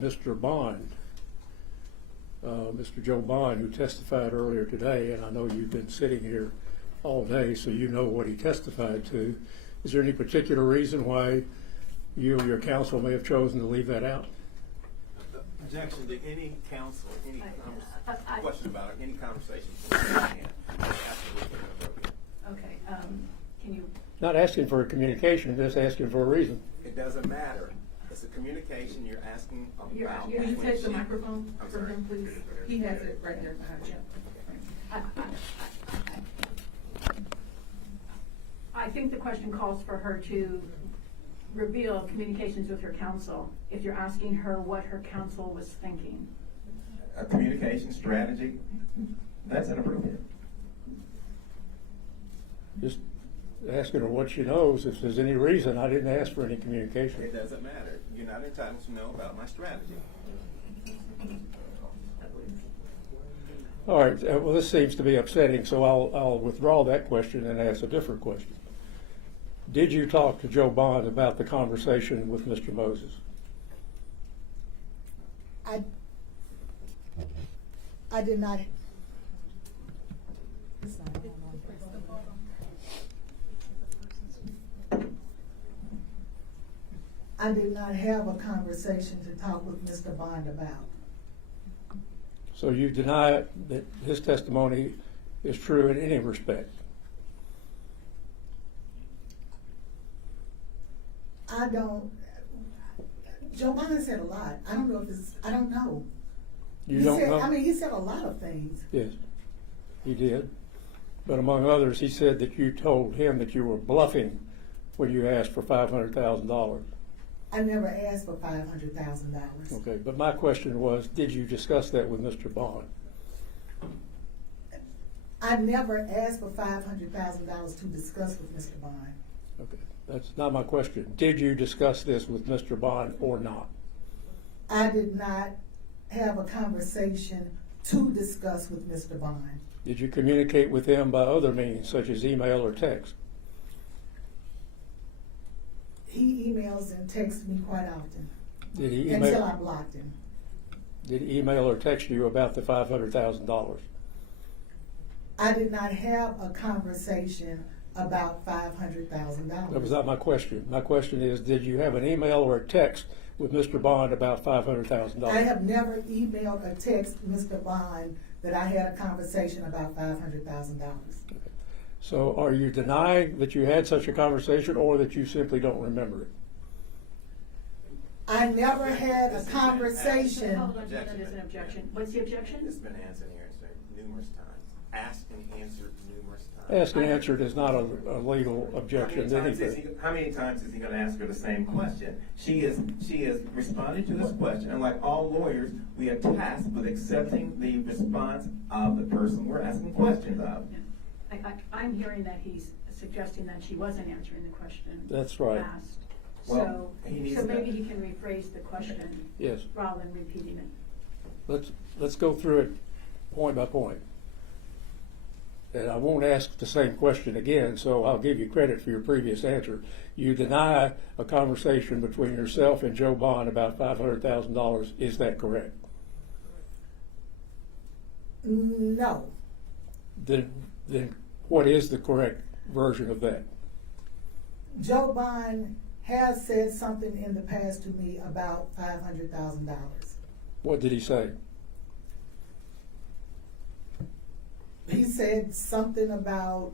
Mr. Bond, Mr. Joe Bond, who testified earlier today, and I know you've been sitting here all day, so you know what he testified to. Is there any particular reason why you or your counsel may have chosen to leave that out? Objection to any counsel, any question about it, any conversation. Okay, can you? Not asking for a communication, just asking for a reason. It doesn't matter. It's a communication you're asking about. Will you take the when microphone from him, please? He has it right there behind you. I think the question calls for her to reveal communications with her counsel if you're asking her what her counsel was thinking. A communication strategy, that's inappropriate. Just asking her what she knows. If there's any reason, I didn't ask for any communication. It doesn't matter. You're not entitled to know about my strategy. All right, well, this seems to be upsetting, so I'll withdraw that question and ask a different question. Did you talk to Joe Bond about the conversation with Mr. Moses? I did not. I did not have a conversation to talk with Mr. Bond about. So you deny that his testimony is true in any respect? I don't. Joe Bond said a lot. I don't know if it's. I don't know. You don't know? I mean, he said a lot of things. Yes, he did. But among others, he said that you told him that you were bluffing when you asked for $500,000. I never asked for $500,000. Okay, but my question was, did you discuss that with Mr. Bond? I never asked for $500,000 to discuss with Mr. Bond. Okay, that's not my question. Did you discuss this with Mr. Bond or not? I did not have a conversation to discuss with Mr. Bond. Did you communicate with him by other means, such as email or text? He emails and texts me quite often. Did he Until email? I blocked him. Did he email or text you about the $500,000? I did not have a conversation about $500,000. That was not my question. My question is, did you have an email or a text with Mr. Bond about $500,000? I have never emailed or texted Mr. Bond that I had a conversation about $500,000. So are you denying that you had such a conversation or that you simply don't remember it? I never had a conversation. Hold on, that is an objection. What's the objection? It's been answered here numerous times. Asked and answered numerous times. Asked and answered is not a legal objection to anything. How many times is he going to ask her the same question? She is responding to this question, and like all lawyers, we are tasked with accepting the response of the person we're asking questions of. I'm hearing that he's suggesting that she wasn't answering the question. That's right. Asked. Well, So maybe he can rephrase the question. Yes. Rather than repeating it. Let's go through it point by point. And I won't ask the same question again, so I'll give you credit for your previous answer. You deny a conversation between yourself and Joe Bond about $500,000. Is that correct? No. Then what is the correct version of that? Joe Bond has said something in the past to me about $500,000. What did he say? He said something about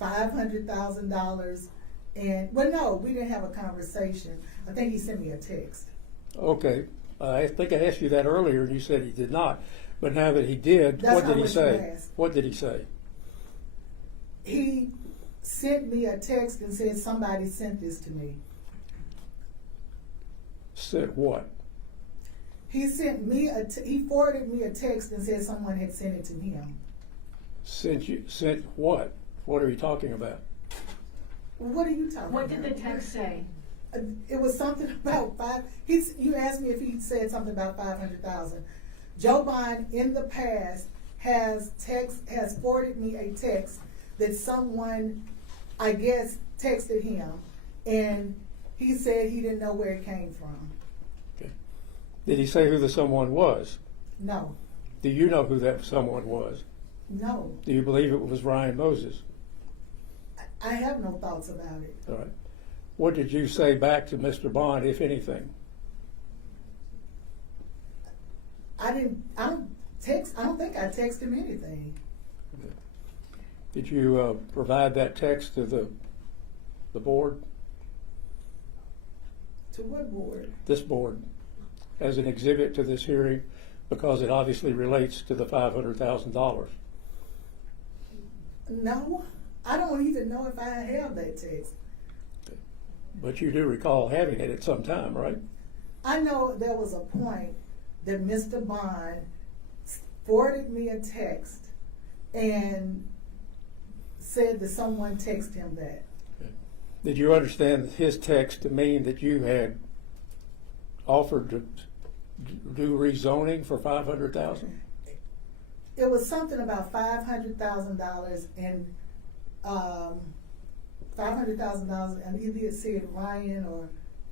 $500,000 and, well, no, we didn't have a conversation. I think he sent me a text. Okay. I think I asked you that earlier and you said he did not. But now that he did, That's what not did he what you say? asked. What did he say? He sent me a text and said somebody sent this to me. Said what? He sent me he forwarded me a text and said someone had sent it to him. Sent what? What are you talking about? What are you talking about? What did the text say? It was something about you asked me if he said something about 500,000. Joe Bond in the past has forwarded me a text that someone, I guess, texted him, and he said he didn't know where it came from. Okay. Did he say who the someone was? No, Do you know who that someone was? no, Do you believe it was Ryan Moses? I have no thoughts about it. All right. What did you say back to Mr. Bond, if anything? I don't think I texted him anything. Did you provide that text to the board, To what board? this board, as an exhibit to this hearing, because it obviously relates to the $500,000? No, I don't even know if I have that text. But you do recall having it at some time, right? I know there was a point that Mr. Bond forwarded me a text and said that someone texted him that. Did you understand his text to mean that you had offered to do rezoning for $500,000? It was something about $500,000 and $500,000, and either it said Ryan or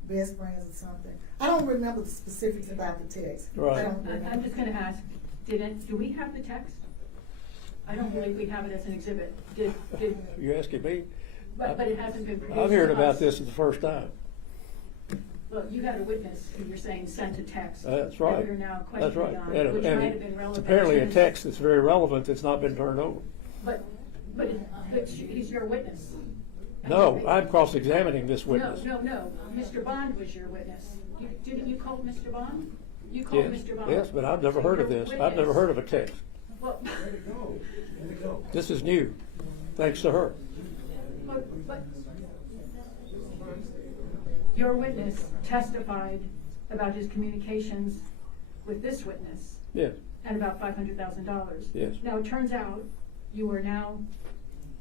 Best Friends or something. I don't remember the specifics about the text. Right. I don't remember. I'm just gonna ask, do we have the text? I don't believe we have it as an exhibit. Did, You asking me? but it hasn't been produced. I'm hearing to about us. this for the first time. Well, you had a witness who you're saying sent a text. That's right. That you're now That's right. questioning on, which And might have been relevant. it's apparently a to- text that's very relevant that's not been turned over. But he's your witness. No, I'm cross-examining this witness. No. Mr. Bond was your witness. Didn't you call Mr. Bond? You called Yes, Mr. Bond. yes, but I've never heard of Your this. I've never witness- heard of a text. Well, This is new, thanks to her. but your witness testified about his communications with this witness Yes, and about $500,000. Yes. Now, it turns out you are now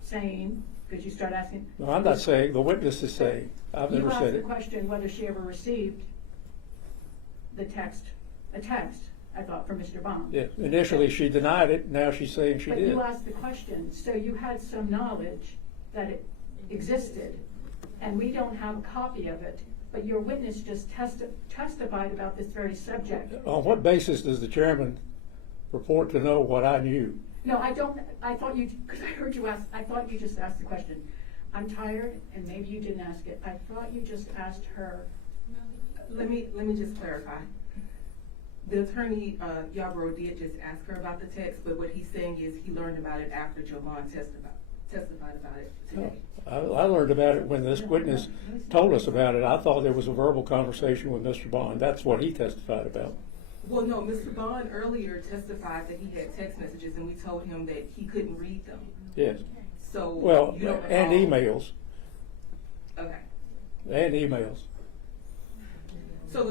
saying, because you start asking. no, I'm not saying, the witness is saying, I've never You asked said the it. question whether she ever received a text, I thought, from Mr. Bond. Yes, initially she denied it, now she's saying she But did. you asked the question, so you had some knowledge that it existed, and we don't have a copy of it, but your witness just testified about this very subject. On what basis does the chairman purport to know what I knew? No, I don't, I thought you, because I heard you ask, I thought you just asked the question. I'm tired, and maybe you didn't ask it. I thought you just asked her. Let me just clarify. The attorney, Yarbrough, did just ask her about the text, but what he's saying is he learned about it after Jovan testified about it today. I learned about it when this witness told us about it. I thought there was a verbal conversation with Mr. Bond. That's what he testified about. Well, no, Mr. Bond earlier testified that he had text messages and we told him that he couldn't read them. Yes. So Well, you don't and recall- emails, Okay. and emails. So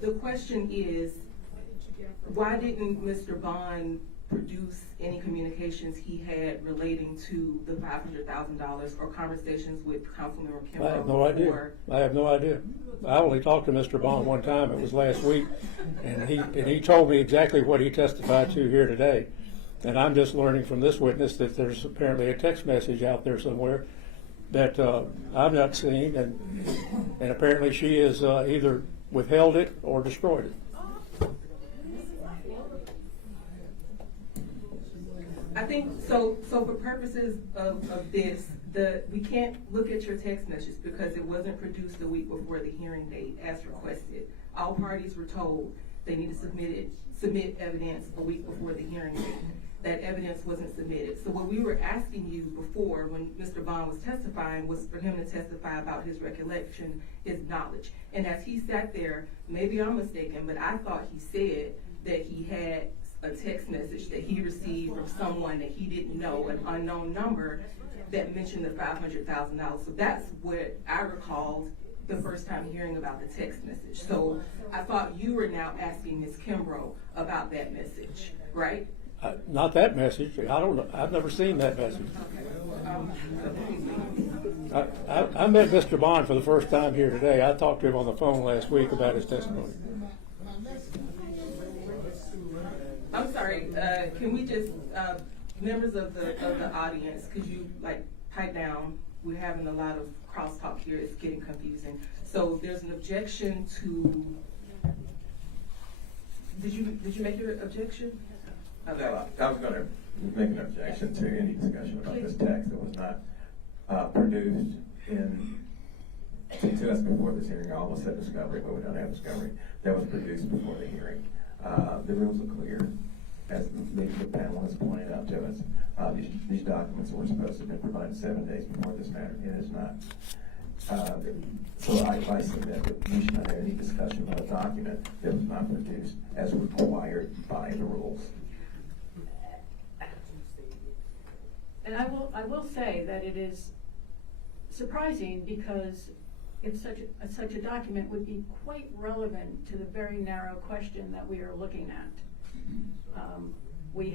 the question is, why didn't Mr. Bond produce any communications he had relating to the $500,000 or conversations with Councilmember Kimbrough? I have no idea. before? I have no idea. I only talked to Mr. Bond one time. It was last week, and he told me exactly what he testified to here today. And I'm just learning from this witness that there's apparently a text message out there somewhere that I've not seen, and apparently she has either withheld it or destroyed it. I think, so for purposes of this, we can't look at your text message because it wasn't produced a week before the hearing date as requested. All parties were told they need to submit evidence a week before the hearing date. That evidence wasn't submitted. So what we were asking you before, when Mr. Bond was testifying, was for him to testify about his recollection, his knowledge. And as he sat there, maybe I'm mistaken, but I thought he said that he had a text message that he received from someone that he didn't know, an unknown number, that mentioned the $500,000. So that's what I recalled the first time hearing about the text message. So I thought you were now asking Ms. Kimbrough about that message, right? Not that message. I don't know. I've never seen that message. I met Mr. Bond for the first time here today. I talked to him on the phone last week about his testimony. I'm sorry, can we just, members of the audience, could you pipe down? We're having a lot of crosstalk here, it's getting confusing. So there's an objection to Did you make your objection? No, I was gonna make an objection to any discussion about this text that was not produced to us before this hearing. I almost said discovery, but we don't have discovery. That was produced before the hearing. The rules are clear, as the panel has pointed out to us. These documents were supposed to have been provided 7 days before this matter. It is not. So I submit that we should not have any discussion about a document that was not produced as required by the rules. And I will say that it is surprising because if such a document would be quite relevant to the very narrow question that we are looking at. We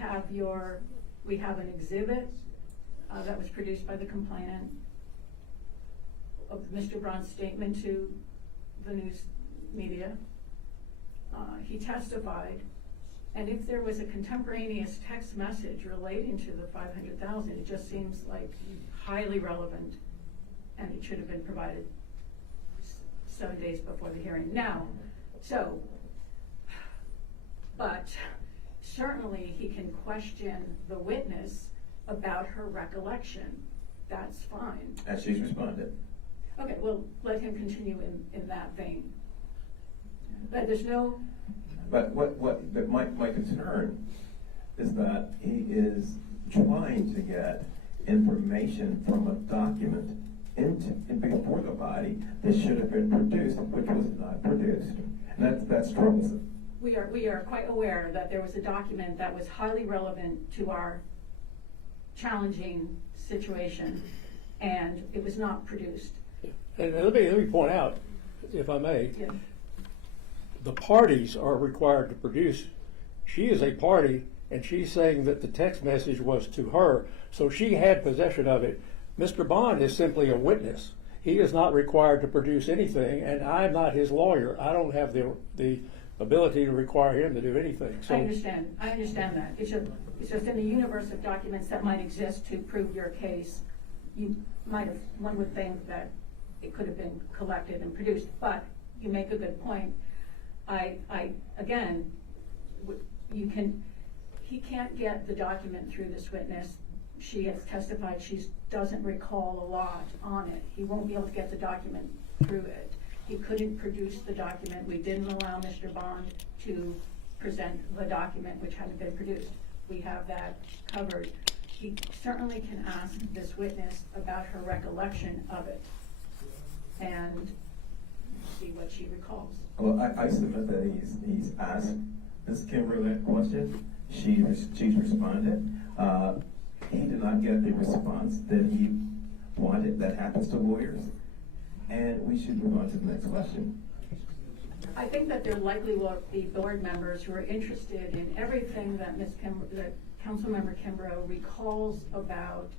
have an exhibit that was produced by the complainant of Mr. Braun's statement to the news media. He testified, and if there was a contemporaneous text message relating to the 500,000, it just seems like highly relevant, and it should have been provided 7 days before the hearing. But certainly he can question the witness about her recollection. That's fine. And she's responded. Okay, well, let him continue in that vein. But there's no. But my concern is that he is trying to get information from a document before the body that should have been produced, which was not produced. And that's troublesome. We are quite aware that there was a document that was highly relevant to our challenging situation, and it was not produced. And let me point out, if I may, Yeah. the parties are required to produce. She is a party, and she's saying that the text message was to her, so she had possession of it. Mr. Bond is simply a witness. He is not required to produce anything, and I'm not his lawyer. I don't have the ability to require him to do anything. So I understand that. It's just in the universe of documents that might exist to prove your case, one would think that it could have been collected and produced, but you make a good point. He can't get the document through this witness. She has testified she doesn't recall a lot on it. He won't be able to get the document through it. He couldn't produce the document. We didn't allow Mr. Bond to present the document which hadn't been produced. We have that covered. He certainly can ask this witness about her recollection of it and see what she recalls. Well, I submit that he's asked Ms. Kimbrough that question. She's responded. He did not get the response that he wanted. That happens to lawyers. And we should move on to the next question. I think that there likely will be board members who are interested in everything that that Councilmember Kimbrough recalls about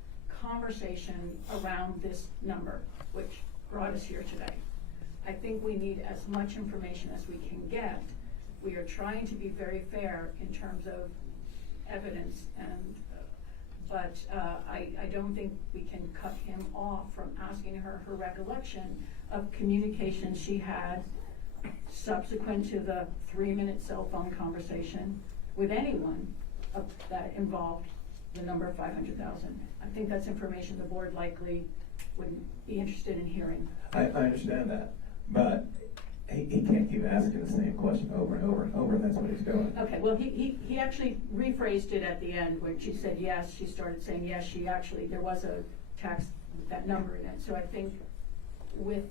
conversation around this number, which brought us here today. I think we need as much information as we can get. We are trying to be very fair in terms of evidence, but I don't think we can cut him off from asking her recollection of communication she had subsequent to the 3-minute cell phone conversation with anyone that involved the number 500,000. I think that's information the board likely would be interested in hearing. I understand that, but he can't keep asking the same question over and over and over, and that's what he's doing. Okay, well, he actually rephrased it at the end when she said yes. She started saying yes. There was a text with that number in it. So I think with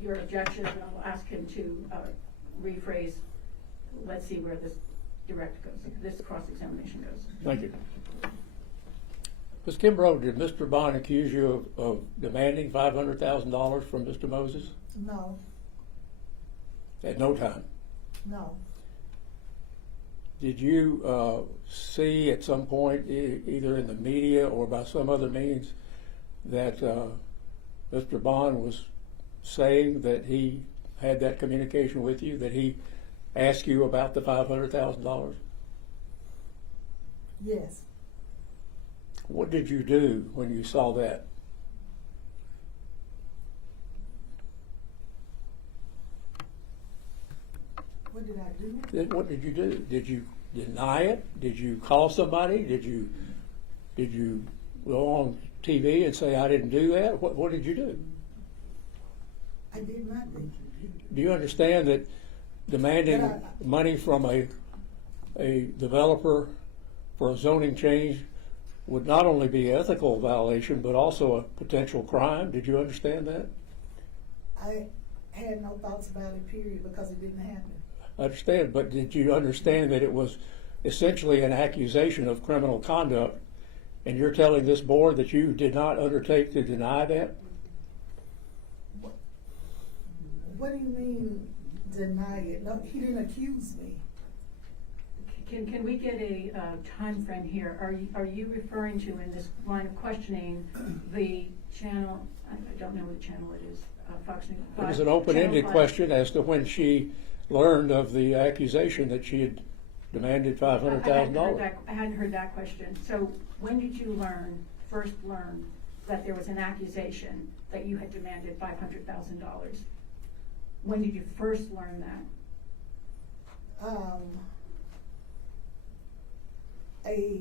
your objections, and I'll ask him to rephrase. Let's see where this this cross-examination goes. thank you. Ms. Kimbrough, did Mr. Bond accuse you of demanding $500,000 from Mr. Moses? No, At no time. no. Did you see at some point, either in the media or by some other means, that Mr. Bond was saying that he had that communication with you, that he asked you about the $500,000? Yes. What did you do when you saw that? What did I do? Then what did you do? Did you deny it? Did you call somebody? Did you go on TV and say, I didn't do that? What did you do? I did nothing. Do you understand that demanding But money from a developer for a zoning change would not only be ethical violation, but also a potential crime? Did you understand that? I had no thoughts about it, period, because it didn't happen. I understand, but did you understand that it was essentially an accusation of criminal conduct, and you're telling this board that you did not undertake to deny that? What do you mean, deny it? No, he didn't accuse me. Can we get a time frame here? Are you referring to, in this line of questioning, the channel, I don't know what channel it is, Fox News? It was an open-ended Channel 5. question as to when she learned of the accusation that she had demanded $500,000. I hadn't heard that question. So when did you first learn that there was an accusation that you had demanded $500,000? When did you first learn that? A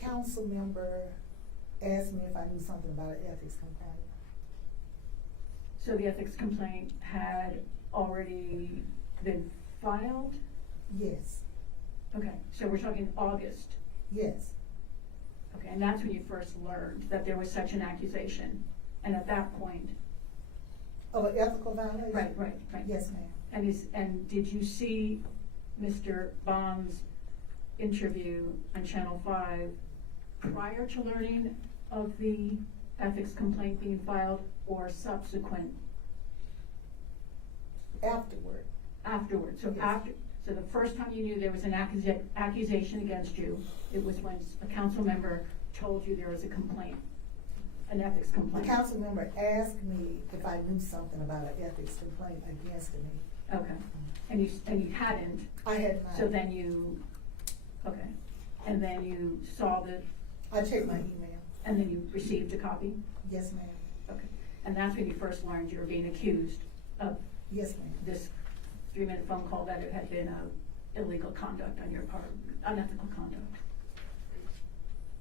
council member asked me if I knew something about an ethics complaint. So the ethics complaint had already been filed? Yes, Okay, so we're talking August. yes. Okay, and that's when you first learned that there was such an accusation. And at that point, Oh, an ethical violation? right. Yes, ma'am. And did you see Mr. Bond's interview on Channel 5 prior to learning of the ethics complaint being filed, or subsequent? Afterward. Afterwards. So Yes. So the first time you knew there was an accusation against you, it was when a council member told you there was a complaint, an ethics The complaint. council member asked me if I knew something about an ethics complaint against me. Okay, and you hadn't, I had not. so then you, okay, and then you saw the, I checked my email. and then you received a copy? Yes, ma'am. Okay, and that's when you first learned you were being accused of Yes, ma'am. this 3-minute phone call, that it had been illegal conduct on your part, unethical conduct.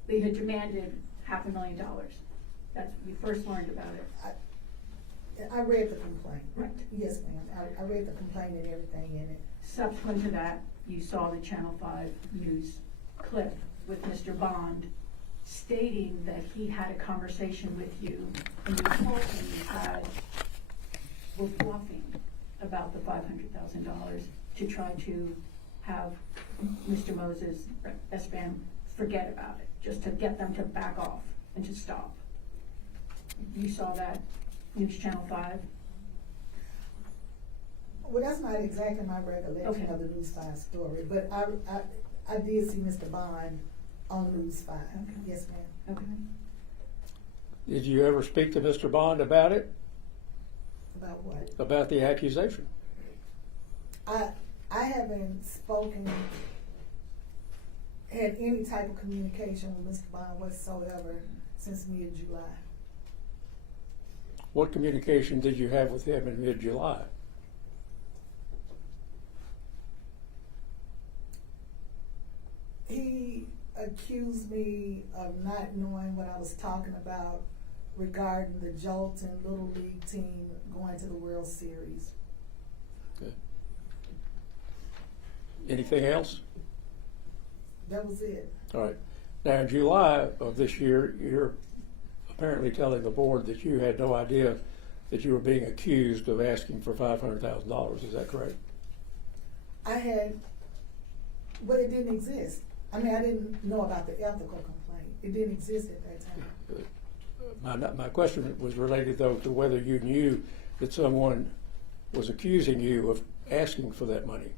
They had demanded $500,000. That's when you first learned about it. I read the complaint. Right. Yes, ma'am. I read the complaint and everything in it. Subsequent to that, you saw the Channel 5 news clip with Mr. Bond stating that he had a conversation with you, and you told him you were bluffing about the $500,000 to try to have Mr. Moses, SBAM, forget about it, just to get them to back off and to stop. You saw that News Channel 5? Well, that's not exactly my recollection Okay. of the News 5 story, but I did see Mr. Bond on News 5. Okay. Yes, ma'am. Okay. Did you ever speak to Mr. Bond about it, About what? about the accusation? I haven't had any type of communication with Mr. Bond whatsoever since mid-July. What communication did you have with him in mid-July? He accused me of not knowing what I was talking about regarding the Jolton Little League team going to the World Series. Okay. Anything else? That was it. All right. Now, in July of this year, you're apparently telling the board that you had no idea that you were being accused of asking for $500,000. Is that correct? I had, but it didn't exist. I mean, I didn't know about the ethical complaint. It didn't exist at that time. My question was related, though, to whether you knew that someone was accusing you of asking for that money.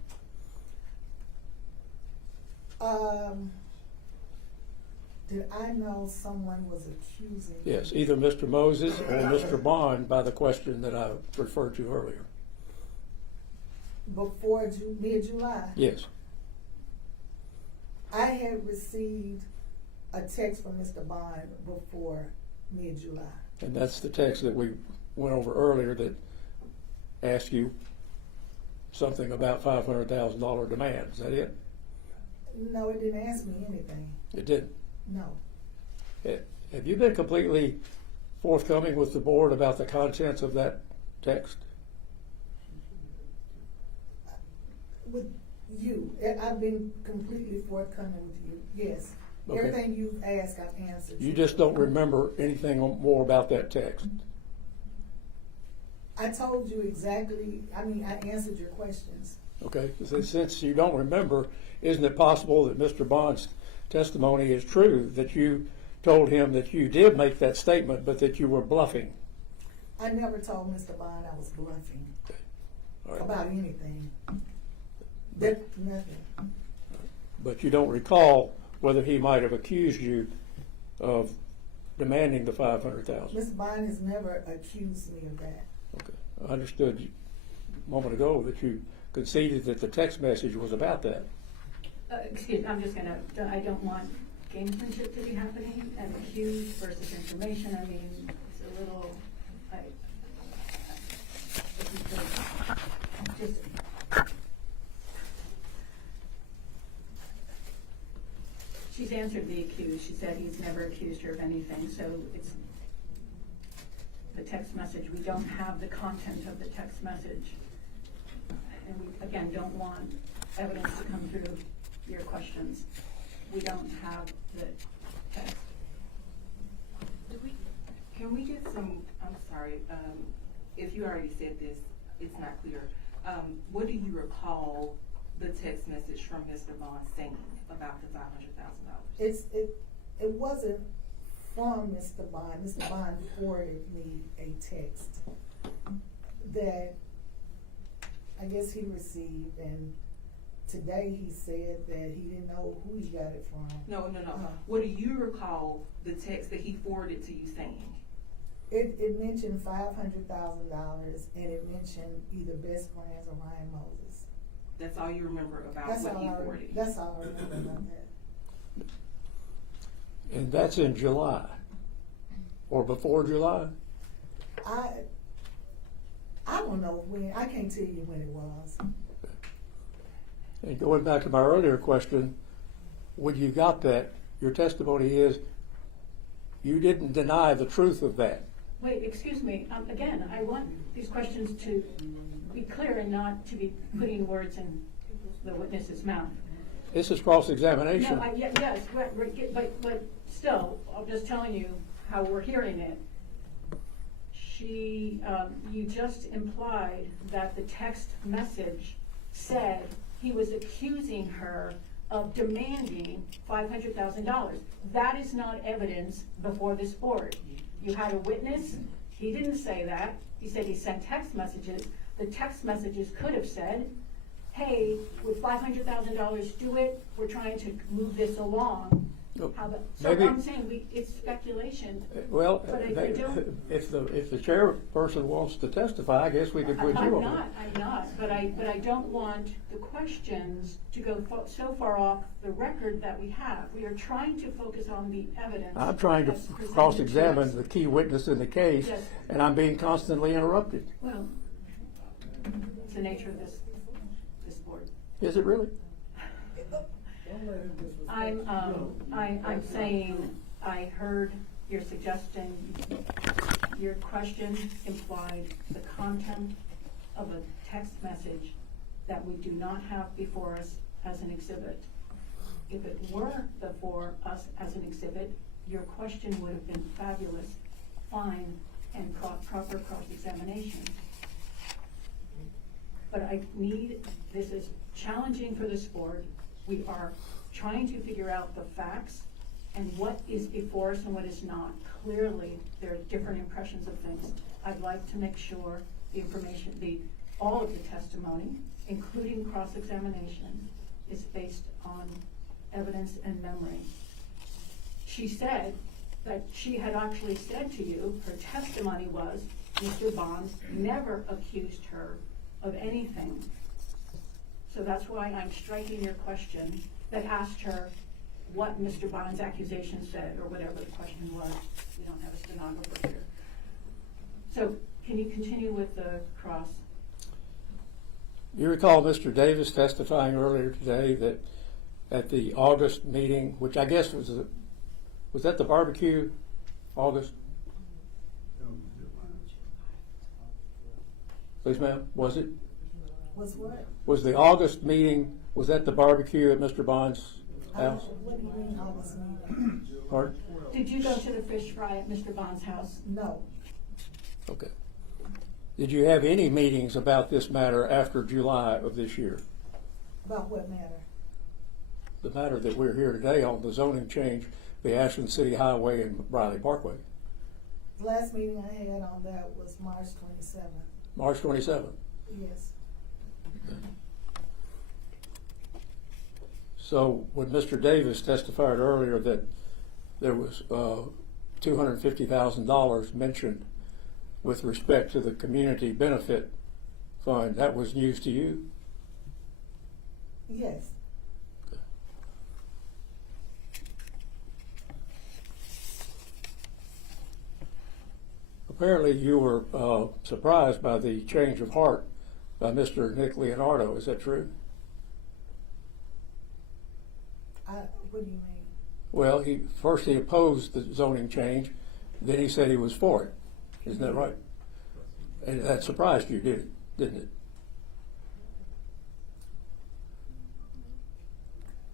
Did I know someone was accusing? Yes, either Mr. Moses or Mr. Bond, by the question that I referred to earlier. Before mid-July? Yes. I had received a text from Mr. Bond before mid-July. And that's the text that we went over earlier that asked you something about $500,000 demand. Is that it? No, it didn't ask me anything. It didn't. No. Have you been completely forthcoming with the board about the contents of that text? With you, I've been completely forthcoming with you, yes. Okay. Everything you've asked, I've answered. You just don't remember anything more about that text? I told you exactly, I answered your questions. Okay, since you don't remember, isn't it possible that Mr. Bond's testimony is true, that you told him that you did make that statement, but that you were bluffing? I never told Mr. Bond I was bluffing All right. about anything. Nothing. But you don't recall whether he might have accused you of demanding the $500,000? Mr. Bond has never accused me of that. Okay, I understood a moment ago that you conceded that the text message was about that. Excuse me, I'm just gonna, I don't want gamesmanship to be happening and accused versus information. I mean, it's a little, if you could just, she's answered the accused. She said he's never accused her of anything, so it's the text message. We don't have the content of the text message. And we, again, don't want evidence to come through your questions. We don't have the text. Can we get some, I'm sorry, if you already said this, it's not clear. What do you recall the text message from Mr. Bond saying about the $500,000? It wasn't from Mr. Bond. Mr. Bond forwarded me a text that I guess he received, and today he said that he didn't know who he got it from. No. What do you recall the text that he forwarded to you saying? It mentioned $500,000, and it mentioned either Best Friends or Ryan Moses. That's all you remember about That's what all he I forwarded? That's all I remember about that. And that's in July, or before July? I don't know when. I can't tell you when it was. And going back to my earlier question, when you got that, your testimony is you didn't deny the truth of that. Wait, excuse me. Again, I want these questions to be clear and not to be putting words in the witness's mouth. This is cross-examination. No, yes, but still, I'm just telling you how we're hearing it. You just implied that the text message said he was accusing her of demanding $500,000. That is not evidence before this board. You had a witness. He didn't say that. He said he sent text messages. The text messages could have said, hey, with $500,000, do it. We're trying to move this along. So Maybe, I'm saying it's speculation. well, But I don't. if the chairperson wants to testify, I guess we could put you on. I'm not, but I don't want the questions to go so far off the record that we have. We are trying to focus on the evidence. I'm trying to that's presented cross-examine to the us. key witness in the case, Yes. and I'm being constantly interrupted. Well, it's the nature of this board. Is it really? I'm saying, I heard your suggestion, your question implied the content of a text message that we do not have before us as an exhibit. If it were before us as an exhibit, your question would have been fabulous, fine, and proper cross-examination. But this is challenging for this board. We are trying to figure out the facts and what is before us and what is not. Clearly, there are different impressions of things. I'd like to make sure the information, all of the testimony, including cross-examination, is based on evidence and memory. She said that she had actually said to you, her testimony was, Mr. Bond never accused her of anything. So that's why I'm striking your question that asked her what Mr. Bond's accusation said, or whatever the question was. We don't have a stenographer here. So can you continue with the cross? You recall Mr. Davis testifying earlier today that at the August meeting, which I guess was that the barbecue, August? Please, ma'am, was it? Was what? Was the August meeting, was that the barbecue at Mr. Bond's house? What do you mean August meeting? Pardon? Did you go to the fish fry at Mr. Bond's house? No. Okay. Did you have any meetings about this matter after July of this year? About what matter? The matter that we're here today on, the zoning change, the Ashland City Highway and Briley Parkway. The last meeting I had on that was March 27th. March 27th. Yes. So when Mr. Davis testified earlier that there was $250,000 mentioned with respect to the community benefit fund, that was news to you? Yes. Apparently you were surprised by the change of heart by Mr. Nick Leonardo. Is that true? What do you mean? Well, first he opposed the zoning change, then he said he was for it. Isn't that right? And that surprised you, didn't it?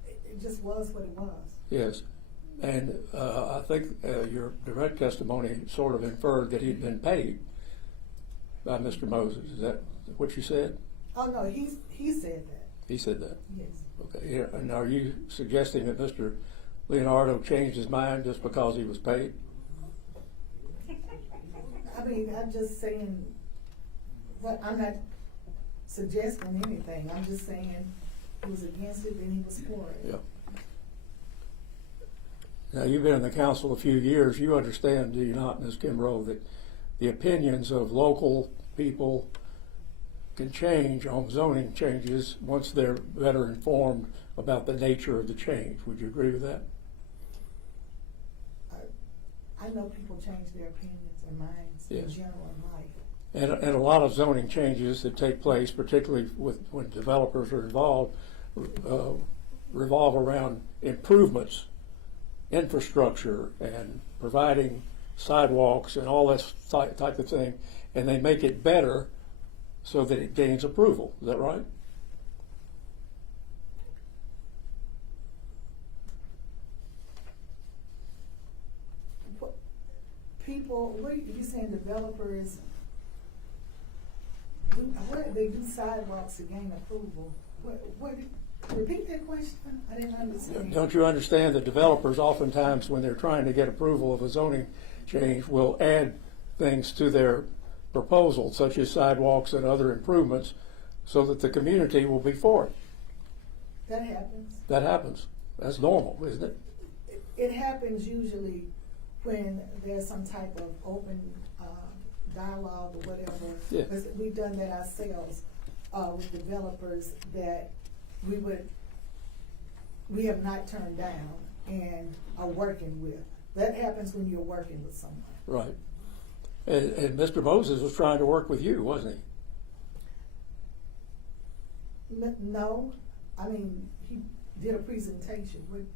It just was what it was. Yes. And I think your direct testimony sort of inferred that he'd been paid by Mr. Moses. Is that what you said? Oh, no, he said that. He said that. Yes. Okay. Yeah. And are you suggesting that Mr. Leonardo changed his mind just because he was paid? I mean, I'm just saying, I'm not suggesting anything. I'm just saying he was against it, then he was for it. Yeah. Now, you've been in the council a few years. You understand, do you not, Ms. Kimbrough, that the opinions of local people can change on zoning changes once they're better informed about the nature of the change. Would you agree with that? I know people change their opinions and minds in Yes. general in life. And a lot of zoning changes that take place, particularly when developers are involved, revolve around improvements, infrastructure, and providing sidewalks and all that type of thing, and they make it better so that it gains approval. Is that right? People, what are you saying, developers, they do sidewalks to gain approval? Repeat that question? I didn't understand. Don't you understand that developers oftentimes, when they're trying to get approval of a zoning change, will add things to their proposal, such as sidewalks and other improvements, so that the community will be for it? That happens. That happens. That's normal, isn't it? It happens usually when there's some type of open dialogue or whatever. Yeah. 'Cause we've done that ourselves with developers that we have not turned down and are working with. That happens when you're working with someone. Right. And Mr. Moses was trying to work with you, wasn't he? No, I mean, he did a presentation.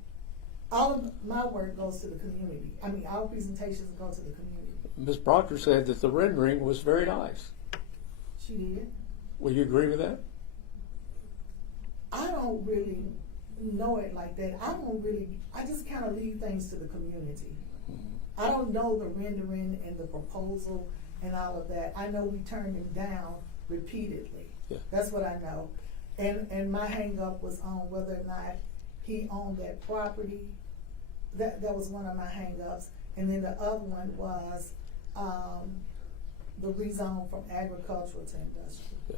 All of my work goes to the community. I mean, our presentations go to the community. Ms. Proctor said that the rendering was very nice. She did. Will you agree with that? I don't really know it like that. I just kind of leave things to the community. I don't know the rendering and the proposal and all of that. I know we turned him down repeatedly. Yeah. That's what I know. And my hang up was on whether or not he owned that property. That was one of my hang ups. And then the other one was the rezone from agricultural to industrial. Yeah.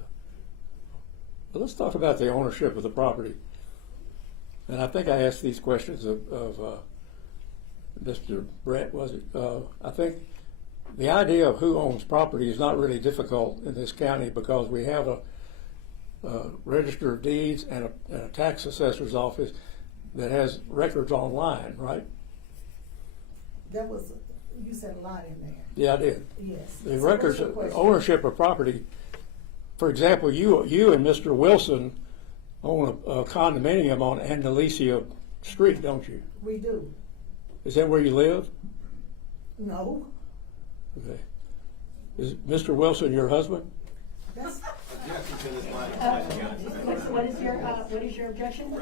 Well, let's talk about the ownership of the property. And I think I asked these questions of Mr. Brett, was it? I think the idea of who owns property is not really difficult in this county because we have a register of deeds and a tax assessor's office that has records online, right? You said a lot in there. Yeah, I did. Yes. The So records, what's your question? ownership of property for example, you and Mr. Wilson own a condominium on Andalusia Street, don't you? We do. Is that where you live? No, Okay. Is Mr. Wilson your husband? that's, What is your objection?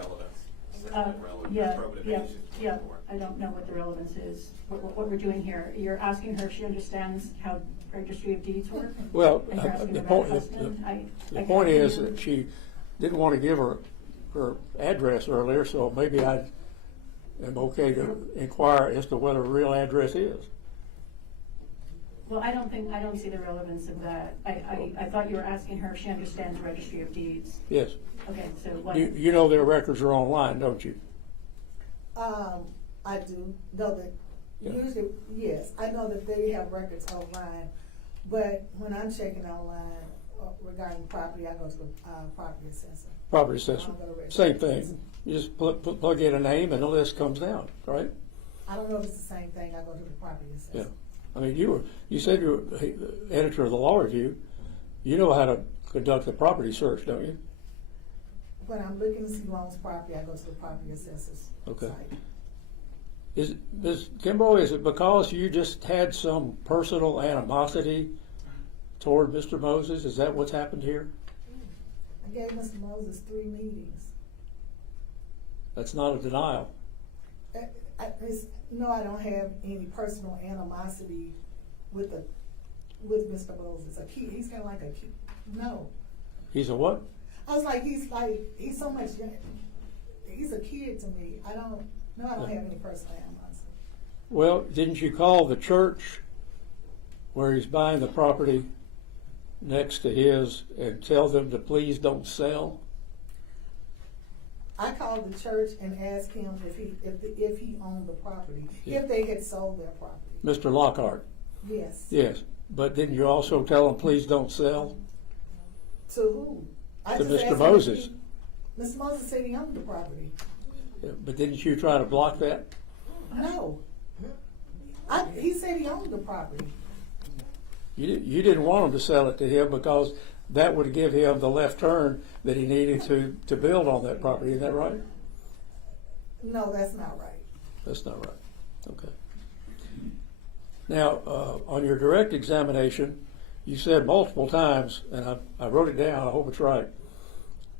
Yeah, I don't know what the relevance is, what we're doing here. You're asking her if she understands how registry of deeds work? Well, And you're asking the about point, her husband? the I point can't is hear. that she didn't want to give her address earlier, so maybe I am okay to inquire as to what her real address is. Well, I don't see the relevance of that. I thought you were asking her if she understands registry of deeds. Yes. Okay, so what? You know their records are online, don't you? I do know that, Yeah. usually, yes, I know that they have records online, but when I'm checking online regarding property, I go to the, property assessor. Property assessor, I'll go to same registry. thing. You just plug in a name and the list comes down, right? I don't know if it's the same thing, I go to the property assessor. Yeah. I mean, you said you were the editor of the Law Review. You know how to conduct a property search, don't you? When I'm looking to see who owns property, I go to the property assessor's Okay. site. Ms. Kimbrough, is it because you just had some personal animosity toward Mr. Moses? Is that what's happened here? I gave Mr. Moses 3 meetings. That's not a denial. No, I don't have any personal animosity with Mr. Moses. He's kind of like a kid. No. He's a what? I was like, he's so much, he's a kid to me. I don't have any personal animosity. Well, didn't you call the church where he's buying the property next to his and tell them to please don't sell? I called the church and asked him if he owned the property, Yeah. if they had sold their property. Mr. Lockhart? Yes. Yes. But didn't you also tell him please don't sell? To who? I To just Mr. asked him if Moses. Mr. Moses said he owned the property. Yeah, but didn't you try to block that? No. He said he owned the property. You didn't want him to sell it to him because that would give him the left turn that he needed to build on that property. Is that right? No, that's not right. That's not right. Okay. Now, on your direct examination, you said multiple times, and I wrote it down, I hope it's right.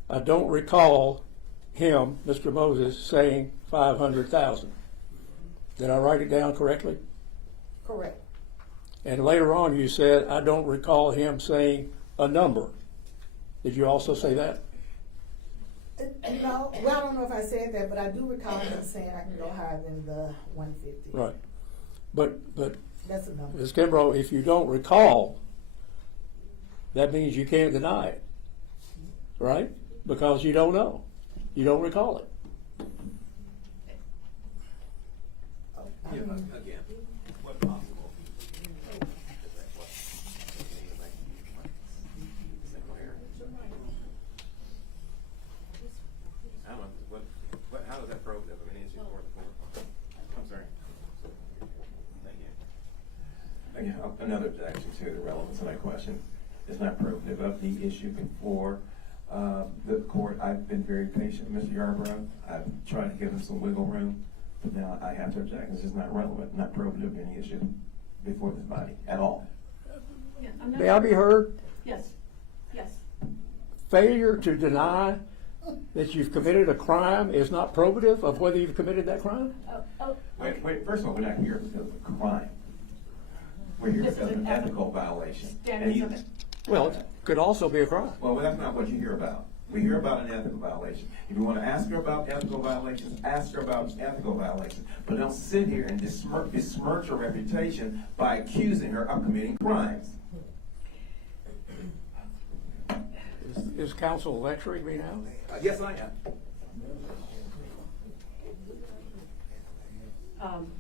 I don't recall him, Mr. Moses, saying 500,000. Did I write it down correctly? Correct. And later on you said, I don't recall him saying a number. Did you also say that? No, well, I don't know if I said that, but I do recall him saying I can go higher than the 150. Right. But That's a number. Ms. Kimbrough, if you don't recall, that means you can't deny it, right? Because you don't know. You don't recall it. I mean, Again, what possible? How does that prove that? I mean, it's just I'm sorry. Thank you. Again, another objection to the relevance of that question. It's not probative of the issue before the court. I've been very patient, Mr. Yarborough. I've tried to give him some wiggle room, but now I have to object. It's just not relevant, not probative of any issue before this body at all. Yeah, I'm not May I be heard? Yes, yes. Failure to deny that you've committed a crime is not probative of whether you've committed that crime? Wait, first of all, we're not here because of a crime. We're here This because is of an an ethical violation. And Standards you- of it. Well, it could also be a crime. Well, that's not what you hear about. We hear about an ethical violation. If you want to ask her about ethical violations, ask her about ethical violations. But don't sit here and besmirch her reputation by accusing her of committing crimes. Is counsel lecturing me now? Yes, I am.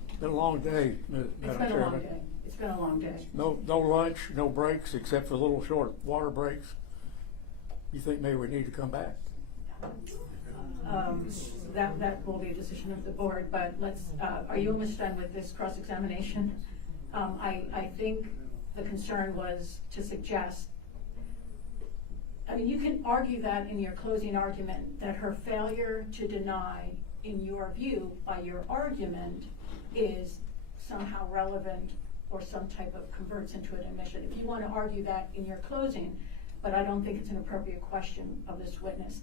It's been a long day, Madam It's been a long Chairman. day. It's been a long day. No lunch, no breaks, except for little short water breaks. You think maybe we need to come back? That will be a decision of the board, but are you almost done with this cross-examination? I think the concern was to suggest I mean, you can argue that in your closing argument, that her failure to deny, in your view, by your argument, is somehow relevant or some type of converts into an admission. If you want to argue that in your closing, but I don't think it's an appropriate question of this witness.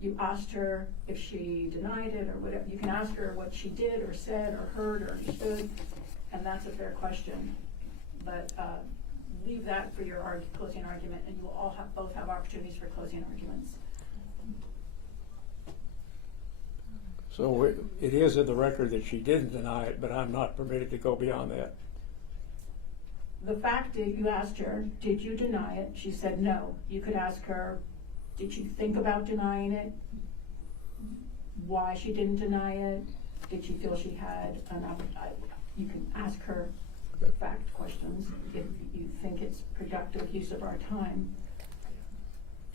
You asked her if she denied it or whatever. You can ask her what she did or said or heard or understood, and that's a fair question. But leave that for your closing argument, and you will all both have opportunities for closing arguments. So it is in the record that she didn't deny it, but I'm not permitted to go beyond that. The fact that you asked her, did you deny it? She said no. You could ask her, did you think about denying it? Why she didn't deny it? Did she feel she had enough? You can ask her fact questions if you think it's productive use of our time.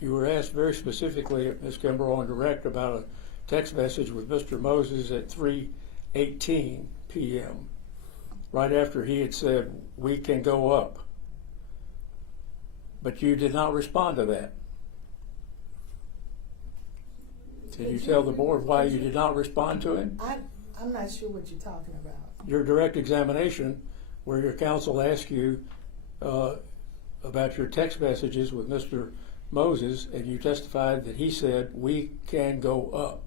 You were asked very specifically, Ms. Kimbrough, on direct about a text message with Mr. Moses at 3:18 p.m. right after he had said, "We can go up." But you did not respond to that. Can you tell the board why you did not respond to it? I'm not sure what you're talking about. Your direct examination, where your counsel asked you about your text messages with Mr. Moses, and you testified that he said, "We can go up."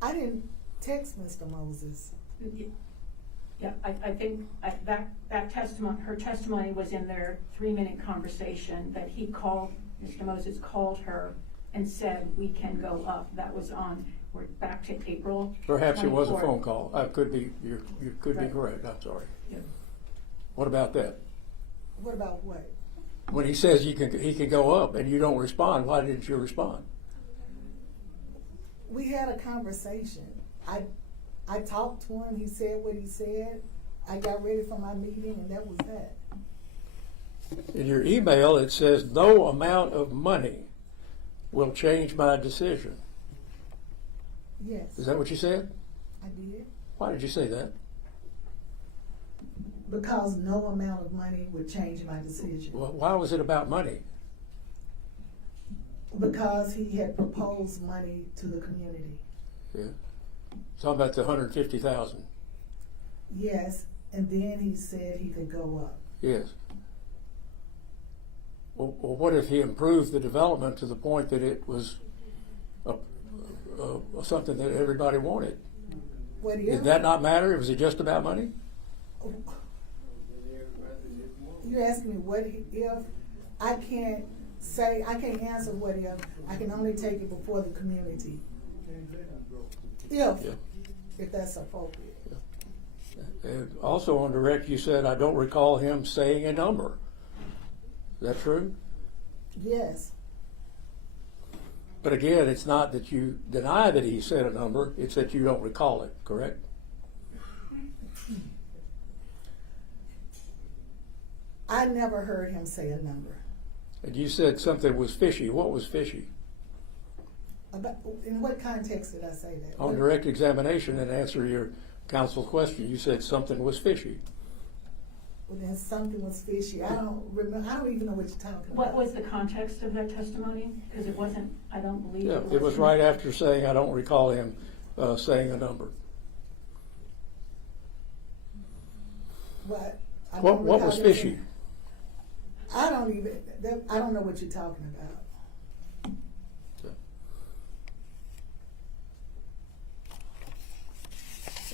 I didn't text Mr. Moses. Yeah, I think that testimony, her testimony was in their 3-minute conversation that he called, Mr. Moses called her and said, "We can go up." That was on, we're back to April. Perhaps it was a 24th. phone call. You could be Right. correct. I'm sorry. Yeah. What about that? What about what? When he says he can go up and you don't respond, why didn't you respond? We had a conversation. I talked to him. He said what he said. I got ready for my meeting, and that was that. In your email, it says, "No amount of money will change my decision." Yes, Is that what you said? I did. Why did you say that? Because no amount of money would change my decision. Well, why was it about money? Because he had proposed money to the community. Yeah. Talking about the 150,000. Yes, and then he said he could go up. Yes. Well, what if he improved the development to the point that it was something that everybody wanted? What if? Did that not matter? Was it just about money? You're asking me what if? I can't answer what if. I can only take it before the community. If that's appropriate. And also on direct, you said, "I don't recall him saying a number." Is that true? Yes. But again, it's not that you deny that he said a number, it's that you don't recall it, correct? I never heard him say a number. And you said something was fishy. What was fishy? In what context did I say that? On direct examination and answer your counsel's question, you said something was fishy. Well, then something was fishy. I don't remember. I don't even know what you're talking about. What was the context of that testimony? Because it wasn't, I don't believe Yeah, it was. it was right after saying, "I don't recall him saying a number." What? I What don't was recall him fishy? saying- I don't know what you're talking about.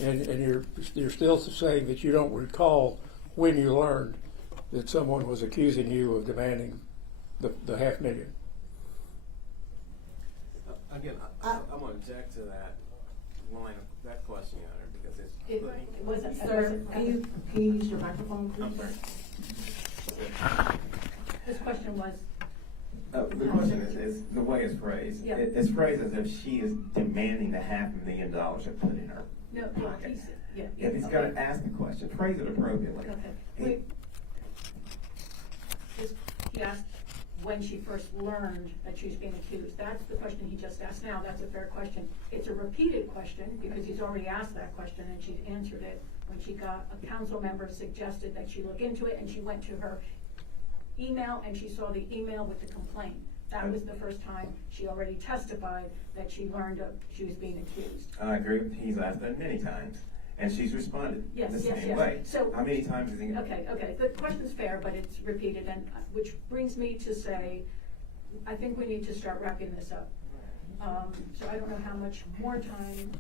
And you're still saying that you don't recall when you learned that someone was accusing you of demanding the $500,000. Again, I'm going to object to that line of that question, Your Honor, because it's. It wasn't. Sir, can you use your microphone, please? This question was, The question is the way it's phrased. Yeah. It's phrased as if she is demanding the $500,000 I put in her no, pocket. he's, yeah. If he's okay. going to ask the question, phrase it appropriately. Okay, wait. He asked when she first learned that she was being accused. That's the question he just asked now. That's a fair question. It's a repeated question because he's already asked that question and she's answered it when she got, a council member suggested that she look into it and she went to her email and she saw the email with the complaint. That was the first time she already testified that she learned she was being accused. I agree. He's asked that many times, and she's responded Yes, the yes, same yes. way. So- how many times has he? Okay, the question's fair, but it's repeated, and which brings me to say, I think we need to start wrapping this up. So I don't know how much more time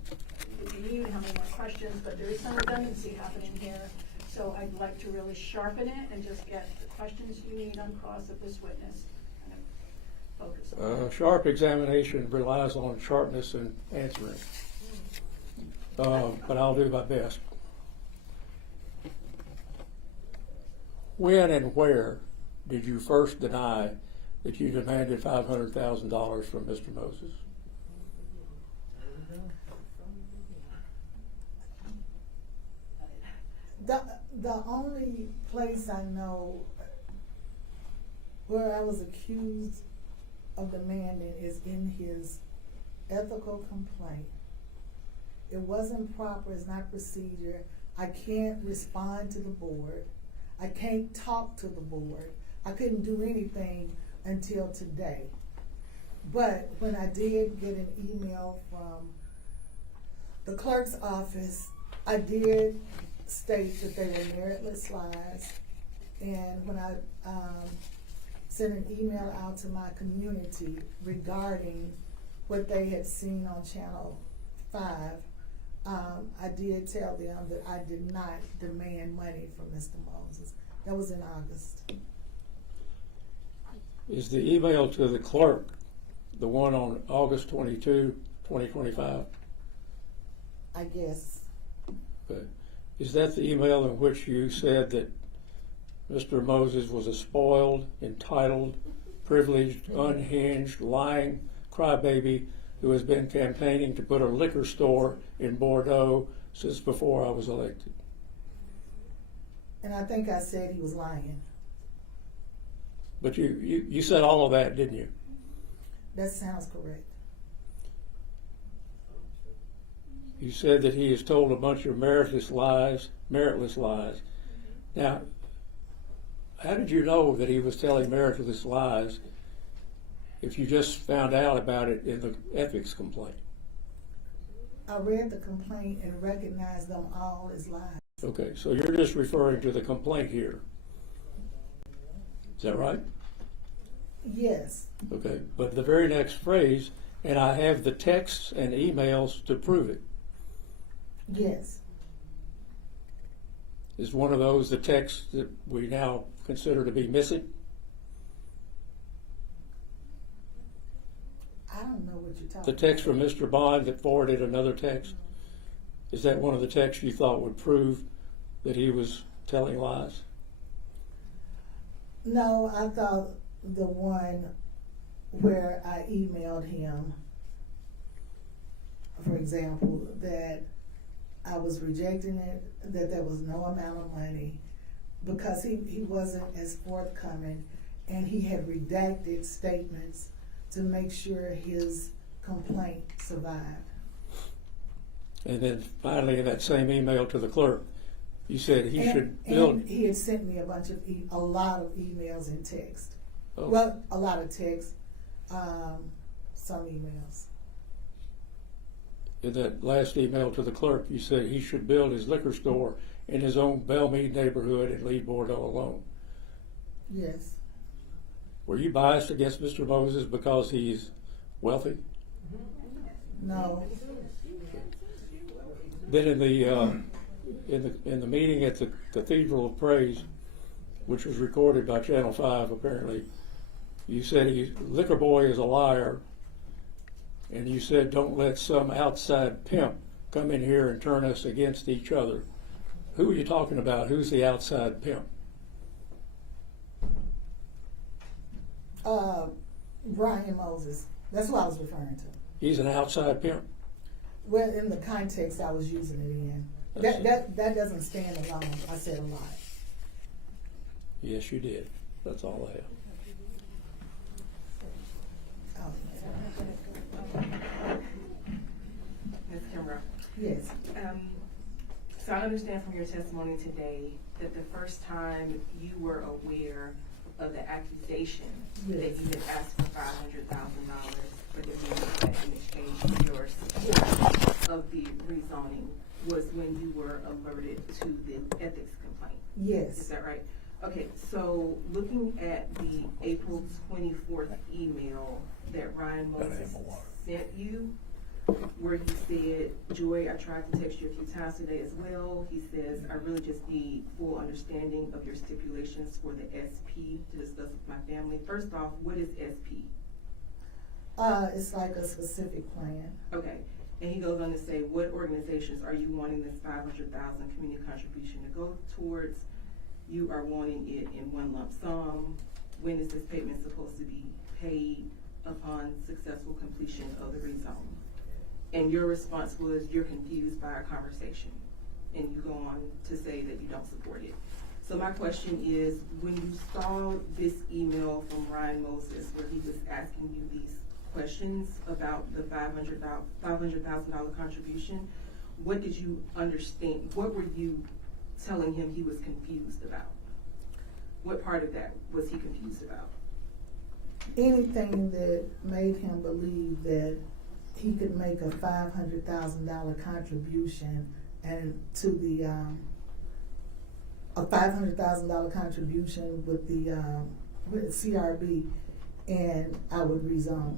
we need, how many more questions, but there is some redundancy happening here. So I'd like to really sharpen it and just get the questions you need on cross of this witness kind of focus on. Sharp examination relies on sharpness in answering. But I'll do my best. When and where did you first deny that you demanded $500,000 from Mr. Moses? The only place I know where I was accused of demanding is in his ethical complaint. It wasn't proper, it's not procedure. I can't respond to the board. I can't talk to the board. I couldn't do anything until today. But when I did get an email from the clerk's office, I did state that they were meritless lies. And when I sent an email out to my community regarding what they had seen on Channel 5, I did tell them that I did not demand money from Mr. Moses. That was in August. Is the email to the clerk the one on August 22, 2025? I guess. Okay. Is that the email in which you said that Mr. Moses was a spoiled, entitled, privileged, unhinged, lying crybaby who has been campaigning to put a liquor store in Bordeaux since before I was elected? And I think I said he was lying. But you said all of that, didn't you? That sounds correct. You said that he has told a bunch of meritless lies. Now, how did you know that he was telling meritless lies if you just found out about it in the ethics complaint? I read the complaint and recognized them all as lies. Okay, so you're just referring to the complaint here. Is that right? Yes. Okay, but the very next phrase, and I have the texts and emails to prove it. Yes. Is one of those the texts that we now consider to be missing? I don't know what you're talking The text from Mr. Bond that forwarded another text? Is that one of the texts you thought would prove that he was telling lies? No, I thought the one where I emailed him, for example, that I was rejecting it, that there was no amount of money, because he wasn't as forthcoming, and he had redacted statements to make sure his complaint survived. And then finally in that same email to the clerk, you said he should build. And he had sent me a lot of emails and text. Oh. Well, a lot of text, some emails. In that last email to the clerk, you said he should build his liquor store in his own Belmead neighborhood and leave Bordeaux alone. Yes. Were you biased against Mr. Moses because he's wealthy? No. Then in the meeting at the Cathedral of Praise, which was recorded by Channel 5 apparently, you said Liquor Boy is a liar, and you said don't let some outside pimp come in here and turn us against each other. Who are you talking about? Who's the outside pimp? Brian Moses. That's what I was referring to. He's an outside pimp? Well, in the context I was using it in. That doesn't stand alone. I said a lot. Yes, you did. That's all I have. Oh, Ms. Kimbrough. yes. So I understand from your testimony today that the first time you were aware of the accusation that Yes. you had asked for $500,000 for the meeting in exchange for your support of the rezoning was when you were alerted to the ethics complaint. Is Yes, that right? Okay, so looking at the April 24th email that Ryan Moses sent you, where he said, Joy, I tried to text you a few times today as well. He says, I really just need full understanding of your stipulations for the SP to discuss with my family. First off, what is SP? it's like a specific plan. Okay, and he goes on to say, what organizations are you wanting this 500,000 community contribution to go towards? You are wanting it in one lump sum. When is this payment supposed to be paid upon successful completion of the rezone? And your response was, you're confused by our conversation. And you go on to say that you don't support it. So my question is, when you saw this email from Ryan Moses where he was asking you these questions about the $500,000 contribution, what did you understand? What were you telling him he was confused about? What part of that was he confused about? Anything that made him believe that he could make a $500,000 contribution and to the, a $500,000 contribution with the, with CRB, and I would rezone.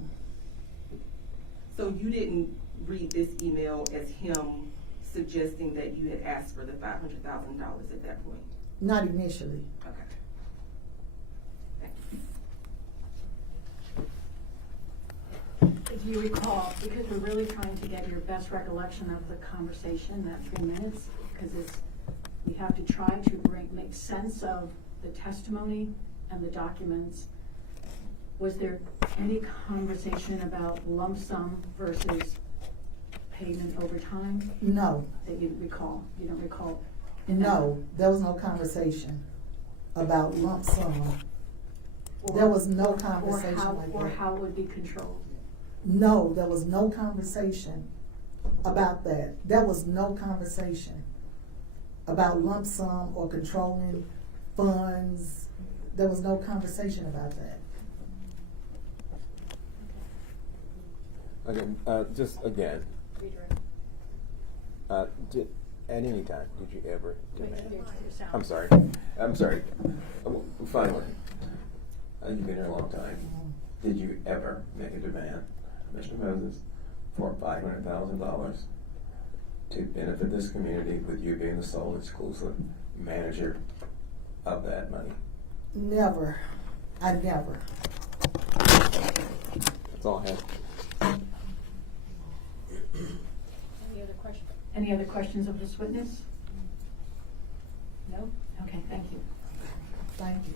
So you didn't read this email as him suggesting that you had asked for the $500,000 at that point? Not initially. Okay. Thank you. If you recall, because we're really trying to get your best recollection of the conversation, that 3 minutes, because we have to try to make sense of the testimony and the documents. Was there any conversation about lump sum versus payment over time No, that you recall? You don't recall? no, there was no conversation about lump sum. Or- There was no or conversation how- like Or that. how it would be controlled? No, there was no conversation about that. There was no conversation about lump sum or controlling funds. There was no conversation about that. Again, just again, at any time, did you ever demand? I'm sorry, finally, you've been here a long time. Did you ever make a demand, Mr. Moses, for $500,000 to benefit this community with you being the sole exclusive manager of that money? Never. I never. That's all I have. Any other questions of this witness? No? Okay, thank you. Thank you.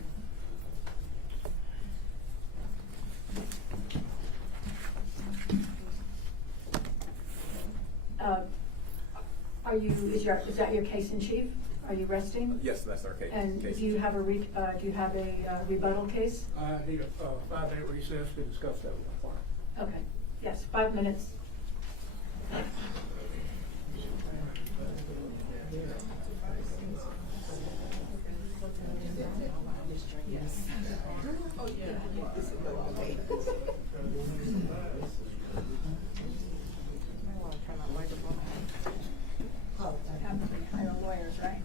Is that your case in chief? Are you resting? Yes, that's our case. And do you have a rebuttal case? I need a 5-minute recess to discuss that with my client. Okay, yes, 5 minutes. Hire lawyers, right?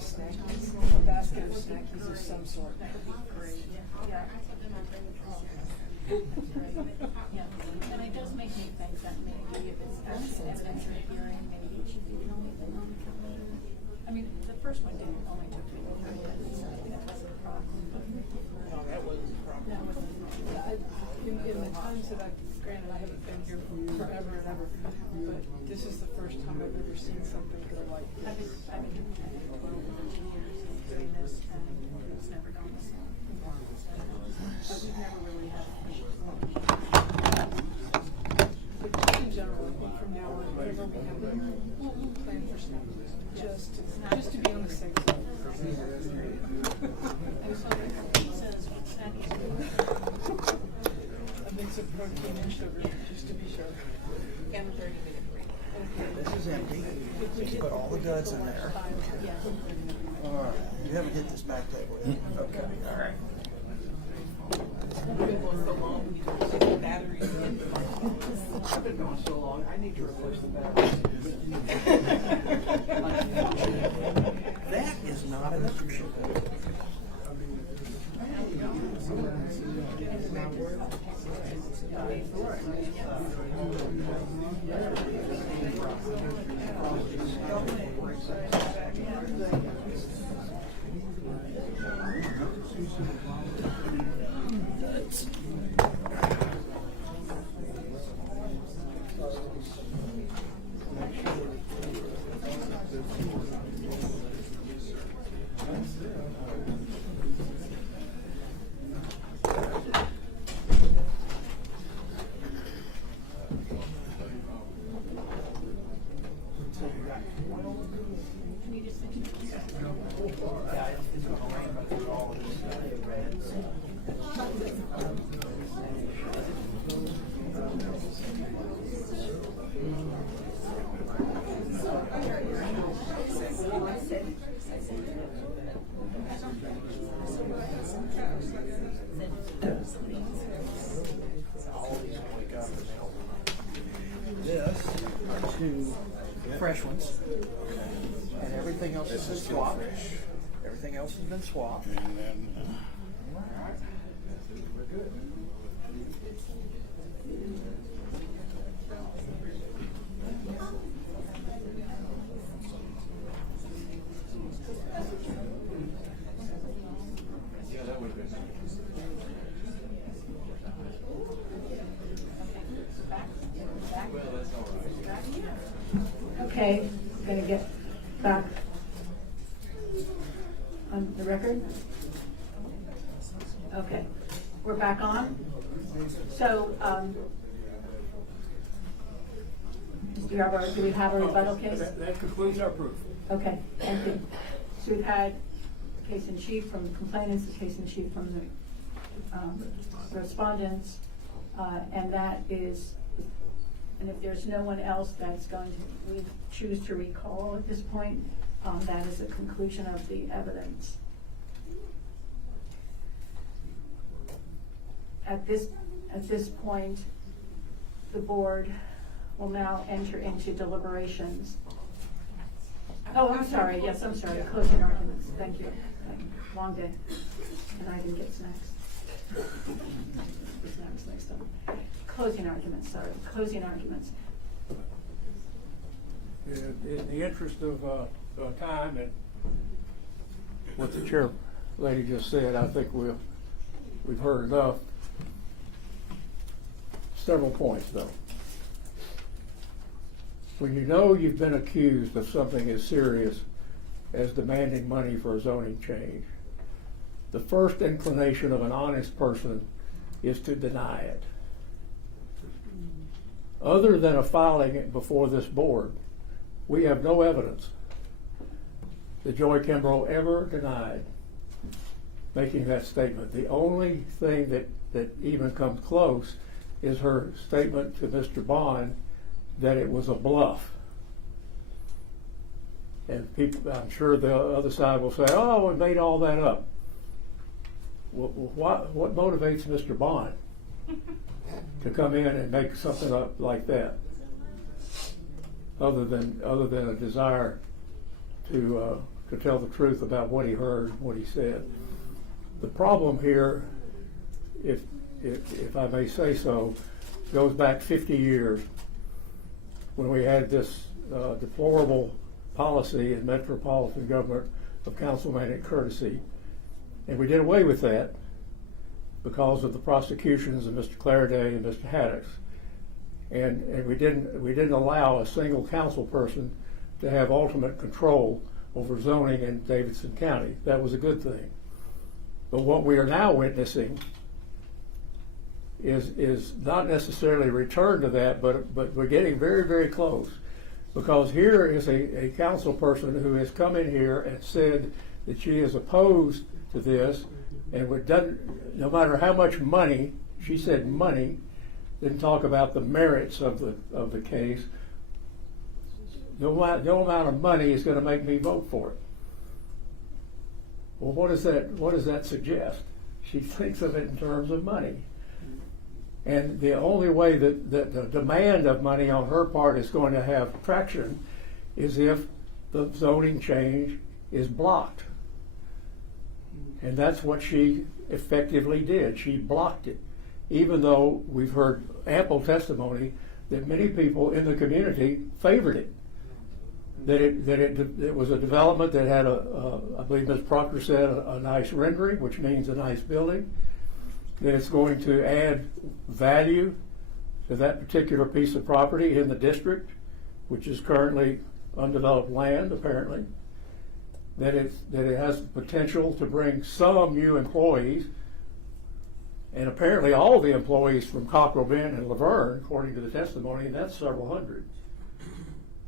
snackies, a basket of snackies of some sort. That would be great, yeah. Yeah, and it does make me think that maybe if it's actually evidence in a hearing, maybe it should be the only thing on the calendar. I mean, the first one didn't only took 3 minutes, so I think that wasn't a problem. No, that wasn't a problem. That wasn't. In the times that granted, I haven't been here forever and ever, but this is the first time I've ever seen something like I've this. been doing that for over 13 years, doing this, and it's never gone this long. But we've never really had an issue. But just in general, I think from now on, whenever we have a hearing, we'll plan for snackies, just to be on the safe side. I was hoping for pizzas with snackies. A mix of protein and sugar, just to be sure. And a 30-minute break. This is empty. Just put all the goods in there. Yeah. All right. You haven't hit this back table yet. Okay. All right. It's been going so long, we need to put the batteries in. I've been going so long, I need to replace the batteries. That is not an issue. This are 2 fresh ones, and everything else has been swapped. Everything else has been swapped. And then, Okay, gonna get back on the record. Okay, we're back on. So, do we have a rebuttal case? That concludes our proof. Okay, thank you. So we've had the case in chief from the complainants, the case in chief from the respondents, and that is, and if there's no one else that's going to, we choose to recall at this point, that is a conclusion of the evidence. At this point, the board will now enter into deliberations. Oh, I'm sorry, yes, I'm sorry, closing arguments, thank you. Long day, and I didn't get snacks. Snacks next time. Closing arguments, sorry, closing arguments. In the interest of time and what the chair lady just said, I think we've heard enough. Several points though. When you know you've been accused of something as serious as demanding money for a zoning change, the first inclination of an honest person is to deny it. Other than a filing it before this board, we have no evidence that Joy Kimbroug ever denied making that statement. The only thing that even comes close is her statement to Mr. Bond that it was a bluff. And people, I'm sure the other side will say, oh, we made all that up. What motivates Mr. Bond to come in and make something up like that, other than a desire to to tell the truth about what he heard, what he said. The problem here, if I may say so, goes back 50 years when we had this deplorable policy in metropolitan government of councilmanic courtesy. And we did away with that because of the prosecutions of Mr. Clariday and Mr. Haddix. And we didn't allow a single council person to have ultimate control over zoning in Davidson County. That was a good thing. But what we are now witnessing is not necessarily a return to that, but we're getting very, very close. Because here is a council person who has come in here and said that she is opposed to this, and no matter how much money, she said money, didn't talk about the merits of the case. No amount of money is going to make me vote for it. Well, what does that suggest? She thinks of it in terms of money. And the only way that the demand of money on her part is going to have traction is if the zoning change is blocked. And that's what she effectively did. She blocked it, even though we've heard ample testimony that many people in the community favored it. That it was a development that had I believe Ms. Proctor said, a nice rendering, which means a nice building. That it's going to add value to that particular piece of property in the district, which is currently undeveloped land, apparently. That it has potential to bring some new employees, and apparently all the employees from Cockrell Bend and Laverne, according to the testimony, and that's several hundred.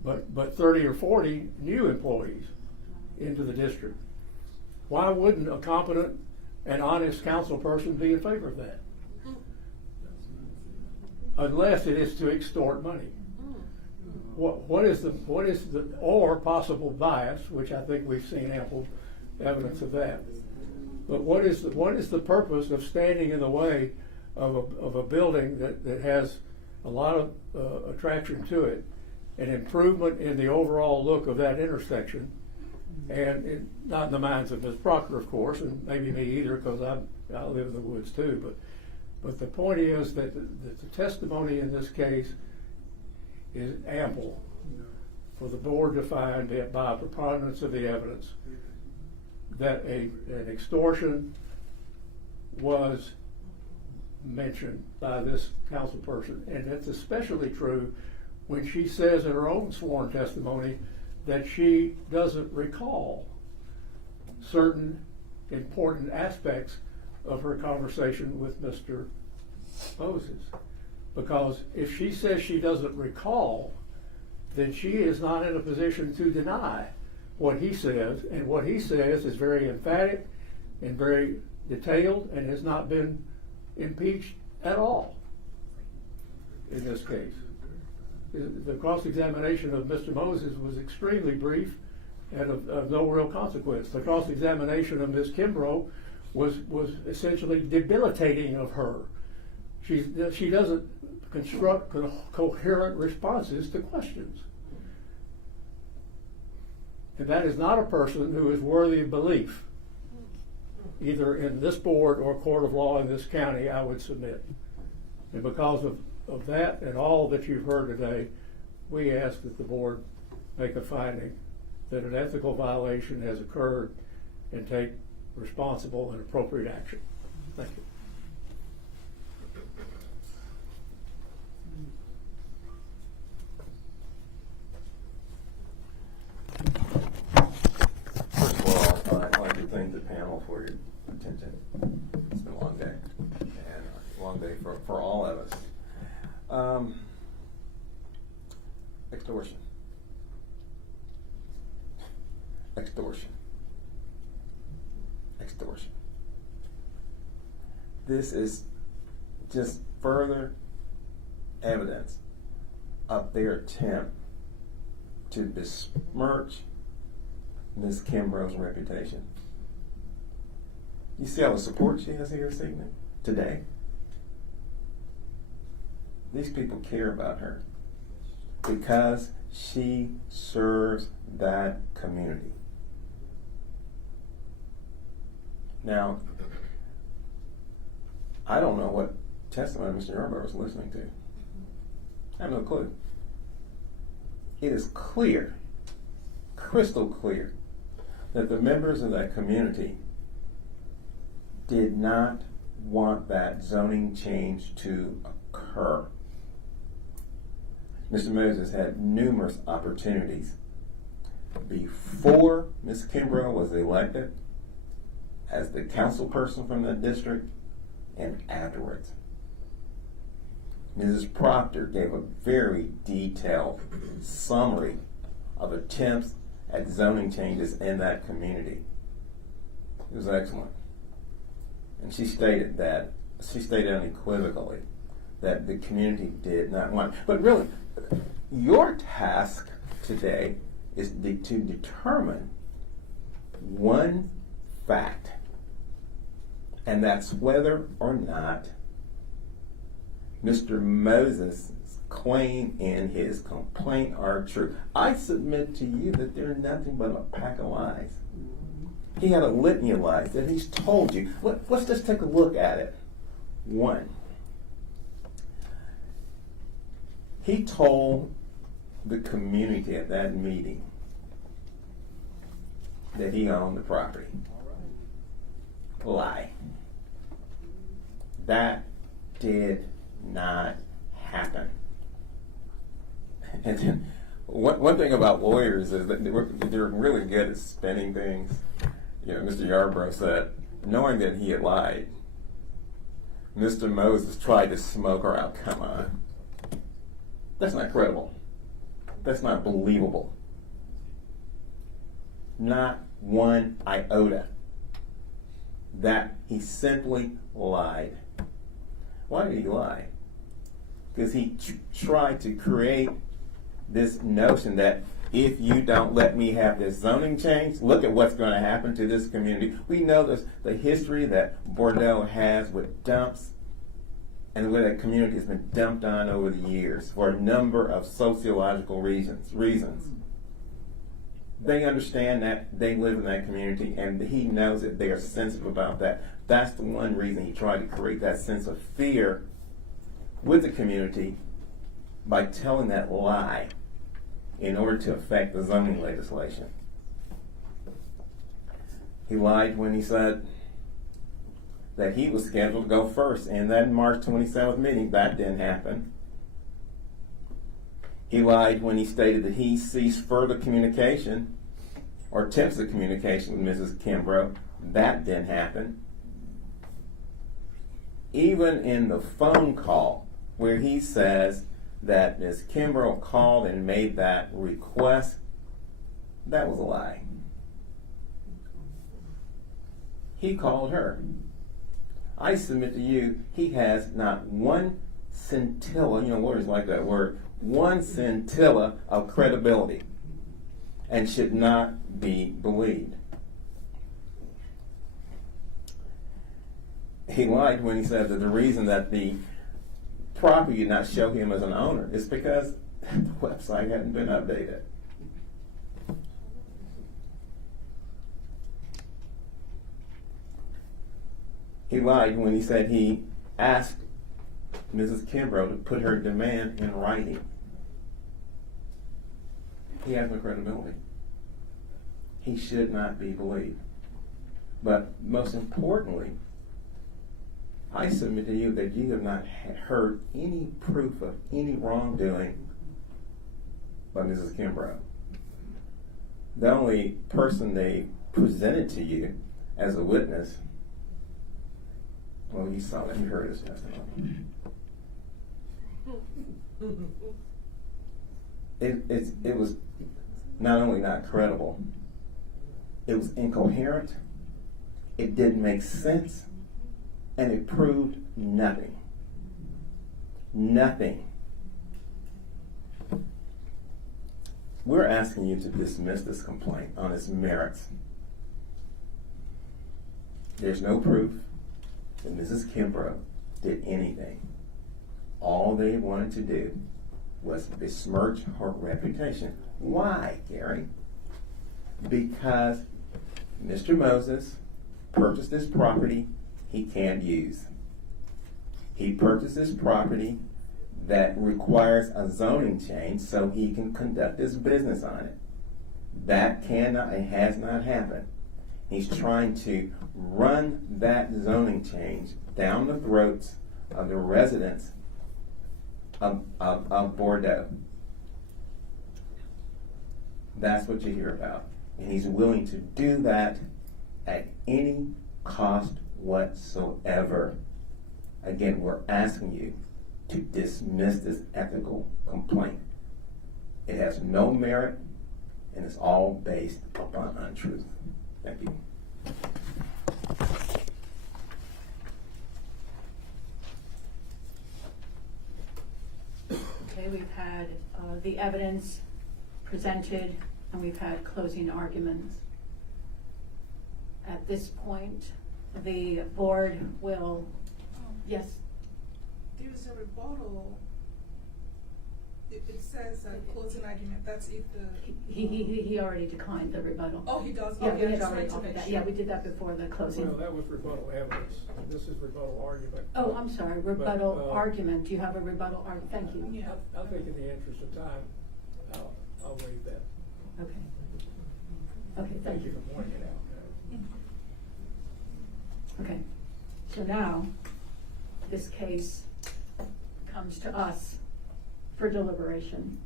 But 30 or 40 new employees into the district. Why wouldn't a competent and honest council person be in favor of that? Unless it is to extort money. What is the or possible bias, which I think we've seen ample evidence of that. But what is the purpose of standing in the way of a building that has a lot of attraction to it, an improvement in the overall look of that intersection, and not in the minds of Ms. Proctor, of course, and maybe me either, because I live in the woods too. But the point is that the testimony in this case is ample for the board to find that by a preponderance of the evidence that an extortion was mentioned by this council person. And it's especially true when she says in her own sworn testimony that she doesn't recall certain important aspects of her conversation with Mr. Moses. Because if she says she doesn't recall, then she is not in a position to deny what he says, and what he says is very emphatic and very detailed and has not been impeached at all in this case. The cross-examination of Mr. Moses was extremely brief and of no real consequence. The cross-examination of Ms. Kimbrough was essentially debilitating of her. She doesn't construct coherent responses to questions. And that is not a person who is worthy of belief, either in this board or court of law in this county, I would submit. And because of that and all that you've heard today, we ask that the board make a finding that an ethical violation has occurred and take responsible and appropriate action. Thank you. First of all, I'd like to thank the panel for your attention. It's been a long day, and a long day for all of us. Extortion. This is just further evidence of their attempt to besmirch Ms. Kimbrough's reputation. You see all the support she has here this evening, today? These people care about her because she serves that community. Now, I don't know what testimony Mr. Yarborough was listening to. I have no clue. It is clear, crystal clear, that the members of that community did not want that zoning change to occur. Mr. Moses had numerous opportunities before Ms. Kimbrough was elected as the council person from that district and afterwards. Mrs. Proctor gave a very detailed summary of attempts at zoning changes in that community. It was excellent. And she stated unequivocally that the community did not want. But really, your task today is to determine one fact, and that's whether or not Mr. Moses' claim and his complaint are true. I submit to you that they're nothing but a pack of lies. He had a litany of lies that he's told you. Let's just take a look at it. One, he told the community at that meeting that he owned the property. Lie. That did not happen. And then one thing about lawyers is that they're really good at spinning things. You know, Mr. Yarborough said, knowing that he had lied, Mr. Moses tried to smoke her out. Come on. That's not credible. That's not believable. Not one iota. That he simply lied. Why did he lie? Because he tried to create this notion that if you don't let me have this zoning change, look at what's going to happen to this community. We know this, the history that Bordeaux has with dumps and the way that community has been dumped on over the years for a number of sociological reasons. They understand that, they live in that community, and he knows that they are sensitive about that. That's the one reason he tried to create that sense of fear with the community by telling that lie in order to affect the zoning legislation. He lied when he said that he was scheduled to go first in that March 27th meeting. That didn't happen. He lied when he stated that he ceased further communication or attempts of communication with Mrs. Kimbrough. That didn't happen. Even in the phone call where he says that Ms. Kimbrough called and made that request, that was a lie. He called her. I submit to you, he has not one scintilla, you know, lawyers like that word, one scintilla of credibility and should not be believed. He lied when he said that the reason that the property did not show him as an owner is because the website hadn't been updated. He lied when he said he asked Mrs. Kimbrough to put her demand in writing. He has no credibility. He should not be believed. But most importantly, I submit to you that you have not heard any proof of any wrongdoing by Mrs. Kimbrough. The only person they presented to you as a witness, well, you saw that, you heard his testimony. It was not only not credible, it was incoherent, it didn't make sense, and it proved nothing. Nothing. We're asking you to dismiss this complaint on its merits. There's no proof that Mrs. Kimbrough did anything. All they wanted to do was besmirch her reputation. Why, Gary? Because Mr. Moses purchased this property he can't use. He purchased this property that requires a zoning change so he can conduct his business on it. That cannot, it has not happened. He's trying to run that zoning change down the throats of the residents of Bordeaux. That's what you hear about. And he's willing to do that at any cost whatsoever. Again, we're asking you to dismiss this ethical complaint. It has no merit, and it's all based upon untruth. Thank you. Okay, we've had the evidence presented, and we've had closing arguments. At this point, the board will, yes, There's a rebuttal. It says closing argument, that's if the. he already declined the rebuttal. Oh, he does? Yeah, Okay, we I had just already wanted to offered make that. sure. Yeah, we did that before the closing. Well, that was rebuttal evidence. This is rebuttal argument. Oh, I'm sorry, rebuttal But, argument. Do you have a rebuttal argument? Thank you. Yeah. I think in the interest of time, I'll waive that. Okay. Okay, Thank you for pointing it out. Okay, so now, this case comes to us for deliberation.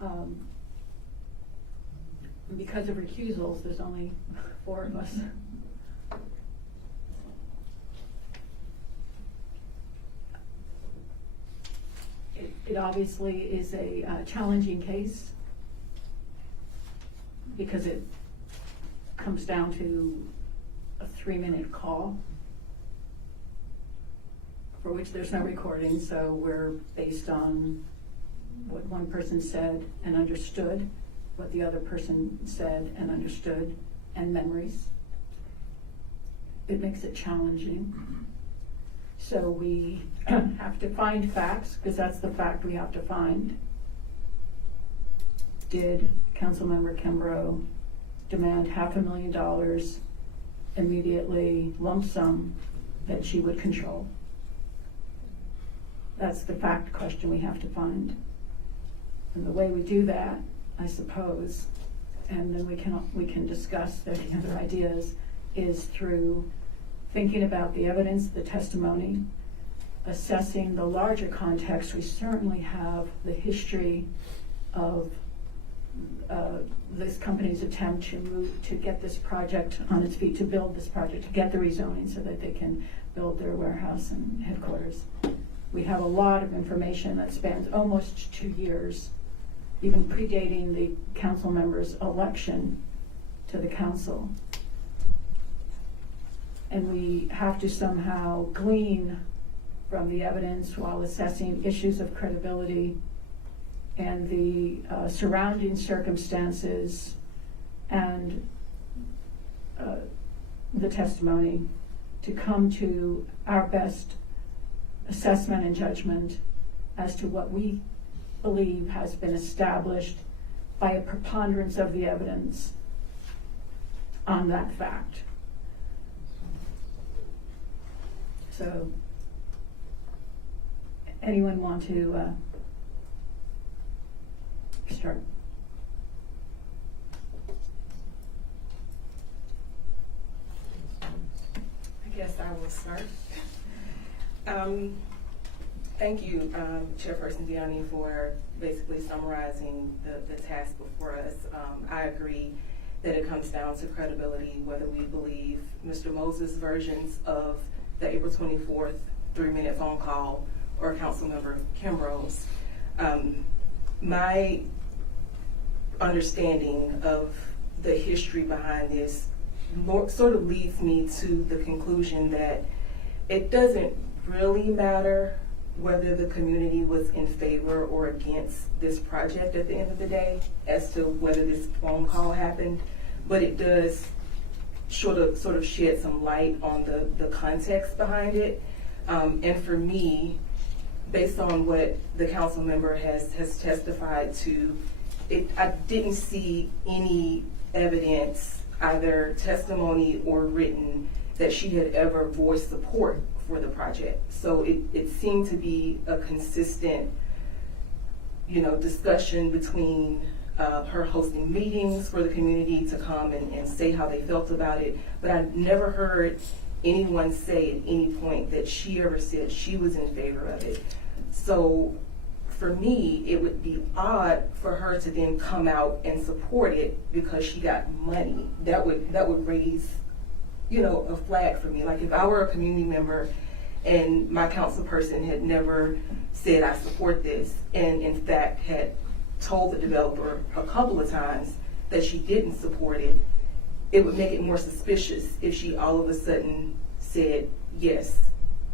And because of recusals, there's only 4 of us. It obviously is a challenging case because it comes down to a 3-minute call for which there's no recording, so we're based on what one person said and understood, what the other person said and understood, and memories. It makes it challenging. So we have to find facts, because that's the fact we have to find. Did Councilmember Kimbrough demand $500,000 immediately, lump sum, that she would control? That's the fact question we have to find. And the way we do that, I suppose, and then we can discuss the other ideas, is through thinking about the evidence, the testimony, assessing the larger context. We certainly have the history of this company's attempt to get this project on its feet, to build this project, to get the rezoning so that they can build their warehouse and headquarters. We have a lot of information that spans almost 2 years, even predating the council member's election to the council. And we have to somehow glean from the evidence while assessing issues of credibility and the surrounding circumstances and the testimony to come to our best assessment and judgment as to what we believe has been established by a preponderance of the evidence on that fact. So, anyone want to start? I guess I will start. Thank you, Chairperson Deani, for basically summarizing the task before us. I agree that it comes down to credibility, whether we believe Mr. Moses' versions of the April 24th 3-minute phone call or Councilmember Kimbrough's. My understanding of the history behind this sort of leads me to the conclusion that it doesn't really matter whether the community was in favor or against this project at the end of the day as to whether this phone call happened, but it does sort of shed some light on the context behind it. And for me, based on what the council member has testified to, I didn't see any evidence either testimony or written, that she had ever voiced support for the project. So it seemed to be a consistent, discussion between her hosting meetings for the community to come and say how they felt about it. But I never heard anyone say at any point that she ever said she was in favor of it. So for me, it would be odd for her to then come out and support it because she got money. That would raise, a flag for me. Like if I were a community member and my council person had never said I support this, and in fact had told the developer a couple of times that she didn't support it, it would make it more suspicious if she all of a sudden said, yes,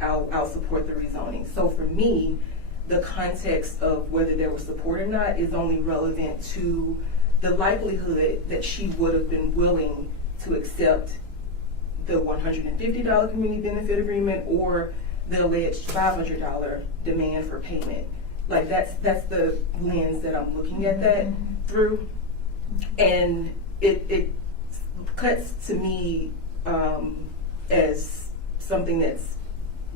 I'll support the rezoning. So for me, the context of whether there was support or not is only relevant to the likelihood that she would have been willing to accept the $150 community benefit agreement or the alleged $500 demand for payment. Like that's the lens that I'm looking at that through. And it cuts to me as something that's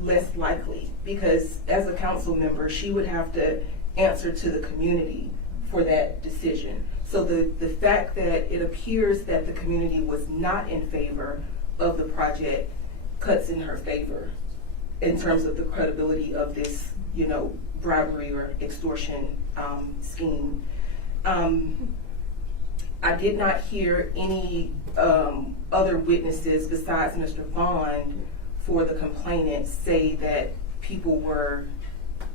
less likely, because as a council member, she would have to answer to the community for that decision. So the fact that it appears that the community was not in favor of the project cuts in her favor in terms of the credibility of this, bribery or extortion scheme. I did not hear any other witnesses besides Mr. Vaughn for the complainant say that people were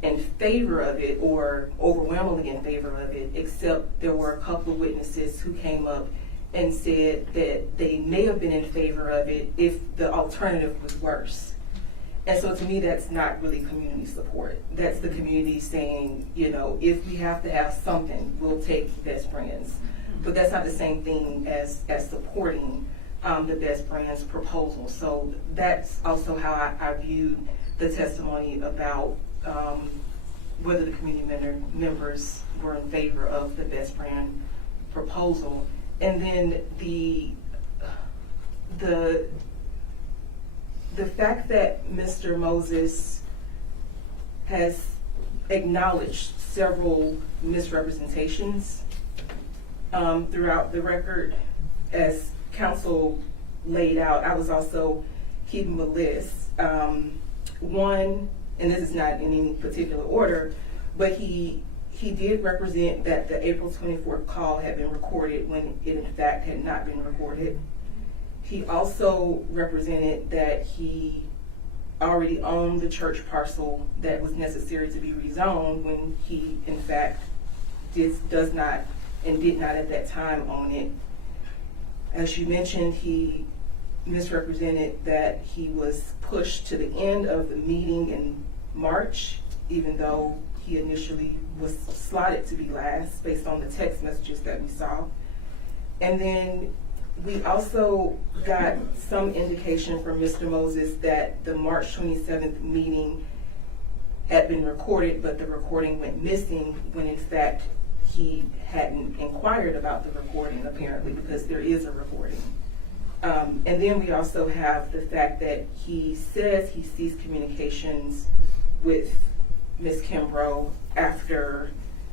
in favor of it or overwhelmingly in favor of it, except there were a couple of witnesses who came up and said that they may have been in favor of it if the alternative was worse. And so to me, that's not really community support. That's the community saying, if we have to have something, we'll take Best Brands. But that's not the same thing as supporting the Best Brands proposal. So that's also how I viewed the testimony about whether the community members were in favor of the Best Brand proposal. And then the fact that Mr. Moses has acknowledged several misrepresentations throughout the record, as council laid out, I was also keeping a list. One, and this is not in any particular order, but he did represent that the April 24th call had been recorded when it in fact had not been recorded. He also represented that he already owned the church parcel that was necessary to be rezoned when he in fact does not and did not at that time own it. As you mentioned, he misrepresented that he was pushed to the end of the meeting in March, even though he initially was slotted to be last based on the text messages that we saw. And then we also got some indication from Mr. Moses that the March 27th meeting had been recorded, but the recording went missing when in fact he hadn't inquired about the recording, apparently, because there is a recording. And then we also have the fact that he says he ceased communications with Ms. Kimbrough after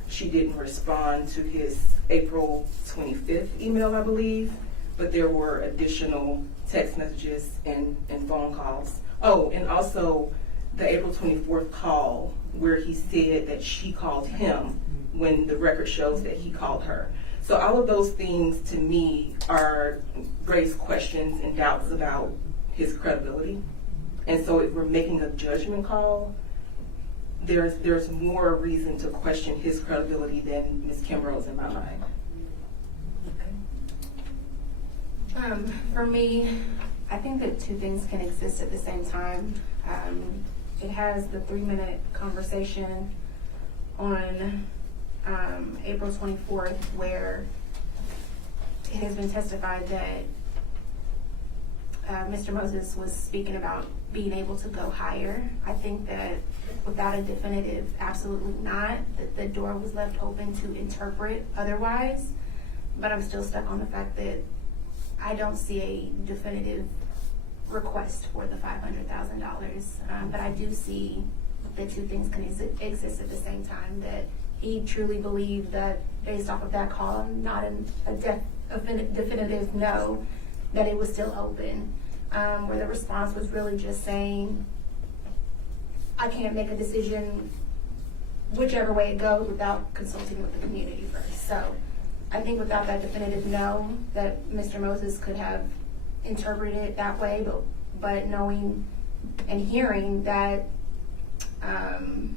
she didn't respond to his April 25th email, I believe, but there were additional text messages and phone calls. Oh, and also the April 24th call where he said that she called him when the record shows that he called her. So all of those things to me raise questions and doubts about his credibility. And so if we're making a judgment call, there's more reason to question his credibility than Ms. Kimbrough's in my mind. For me, I think that two things can exist at the same time. It has the 3-minute conversation on April 24th where it has been testified that Mr. Moses was speaking about being able to go higher. I think that without a definitive absolutely not, that the door was left open to interpret otherwise, but I'm still stuck on the fact that I don't see a definitive request for the $500,000. But I do see that two things can exist at the same time, that he truly believed that based off of that call, not a definitive no, that it was still open, where the response was really just saying, I can't make a decision whichever way it goes without consulting with the community first. So I think without that definitive no, that Mr. Moses could have interpreted it that way, but knowing and hearing that, I'm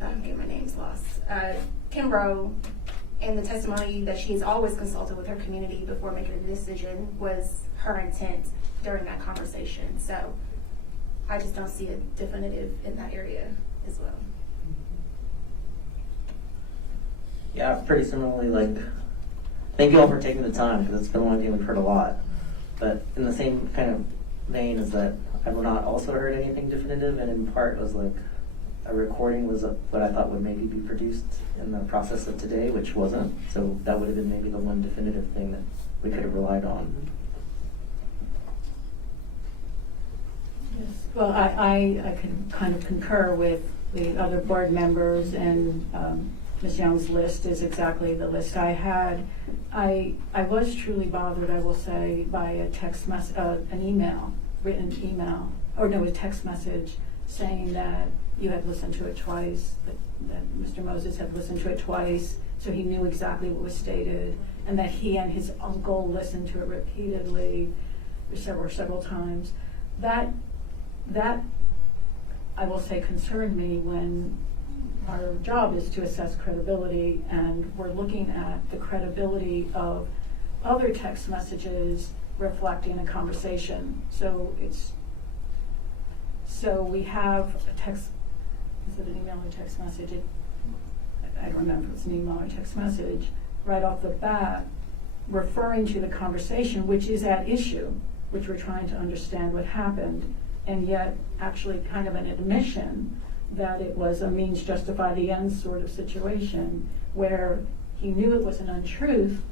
getting my names lost, Kimbroug, and the testimony that she's always consulted with her community before making a decision was her intent during that conversation. So I just don't see a definitive in that area as well. Yeah, pretty similarly, like, thank you all for taking the time, because it's been one thing we've heard a lot. But in the same kind of vein is that I've not also heard anything definitive, and in part was like, a recording was what I thought would maybe be produced in the process of today, which wasn't. So that would have been maybe the one definitive thing that we could have relied on. Yes. Well, I can kind of concur with the other board members, and Ms. Young's list is exactly the list I had. I was truly bothered, I will say, by a text message, an email, written email, or no, a text message saying that you had listened to it twice, that Mr. Moses had listened to it twice, so he knew exactly what was stated, and that he and his uncle listened to it repeatedly, several times. That I will say concerned me when our job is to assess credibility, and we're looking at the credibility of other text messages reflecting a conversation. So we have a text, is it an email or text message? I don't remember if it's an email or text message, right off the bat, referring to the conversation, which is at issue, which we're trying to understand what happened, and yet actually kind of an admission that it was a means justify the end sort of situation, where he knew it was an untruth,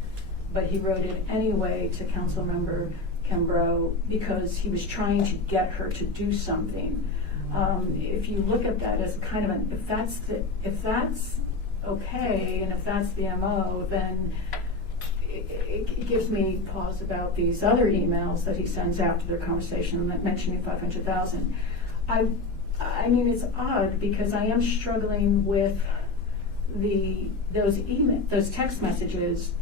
but he wrote it anyway to Councilmember Kimbroug because he was trying to get her to do something. If you look at that as kind of if that's okay, and if that's the MO, then it gives me pause about these other emails that he sends after their conversation mentioning 500,000. I mean, it's odd because I am struggling with those text messages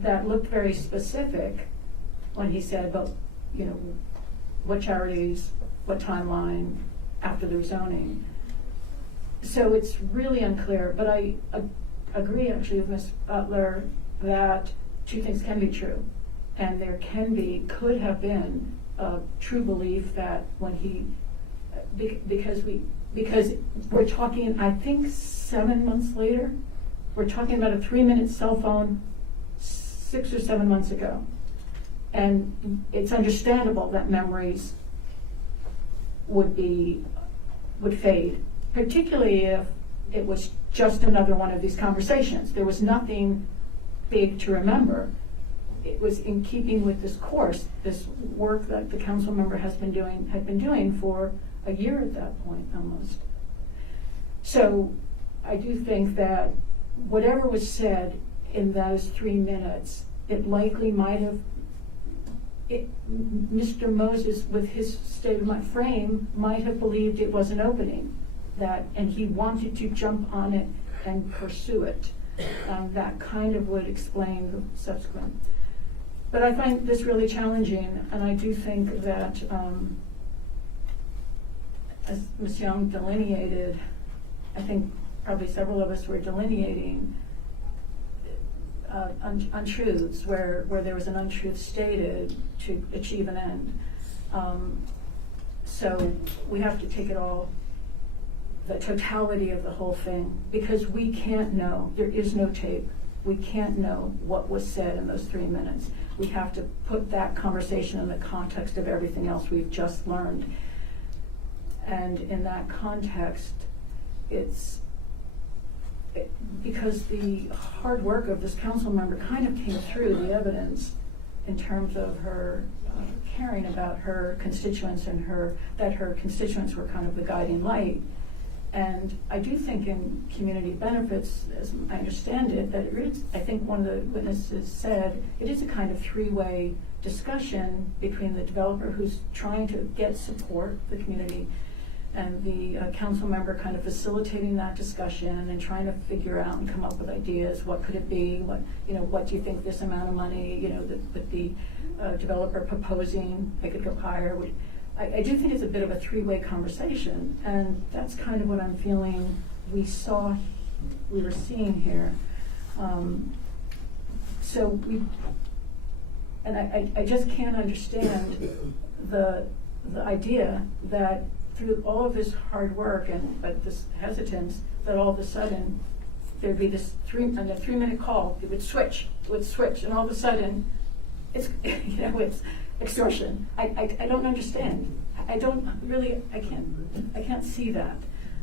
that looked very specific when he said, but you know, what charities, what timeline after the rezoning. So it's really unclear, but I agree actually with Ms. Butler that two things can be true, and there could have been a true belief that when he, because we're talking, I think 7 months later, we're talking about a 3-minute cell phone 6 or 7 months ago. And it's understandable that memories would fade, particularly if it was just another one of these conversations. There was nothing big to remember. It was in keeping with this course, this work that the council member had been doing for a year at that point almost. So I do think that whatever was said in those 3 minutes, it likely might have, Mr. Moses, with his state of mind frame, might have believed it was an opening, and he wanted to jump on it and pursue it. That kind of would explain the subsequent. But I find this really challenging, and I do think that, as Ms. Young delineated, I think probably several of us were delineating untruths, where there was an untruth stated to achieve an end. So we have to take it all, the totality of the whole thing, because we can't know, there is no tape. We can't know what was said in those 3 minutes. We have to put that conversation in the context of everything else we've just learned. And in that context, because the hard work of this council member kind of came through the evidence in terms of her caring about her constituents and that her constituents were kind of the guiding light. And I do think in community benefits, as I understand it, that it is, I think one of the witnesses said, it is a kind of three-way discussion between the developer who's trying to get support, the community, and the council member kind of facilitating that discussion and trying to figure out and come up with ideas. What could it be? What do you think this amount of money, that the developer proposing, it could go higher? I do think it's a bit of a three-way conversation, and that's kind of what I'm feeling we were seeing here. I just can't understand the idea that through all of this hard work and this hesitance, that all of a sudden there'd be this 3-minute call, it would switch, and all of a sudden it's it's extortion. I don't understand. I can't see that.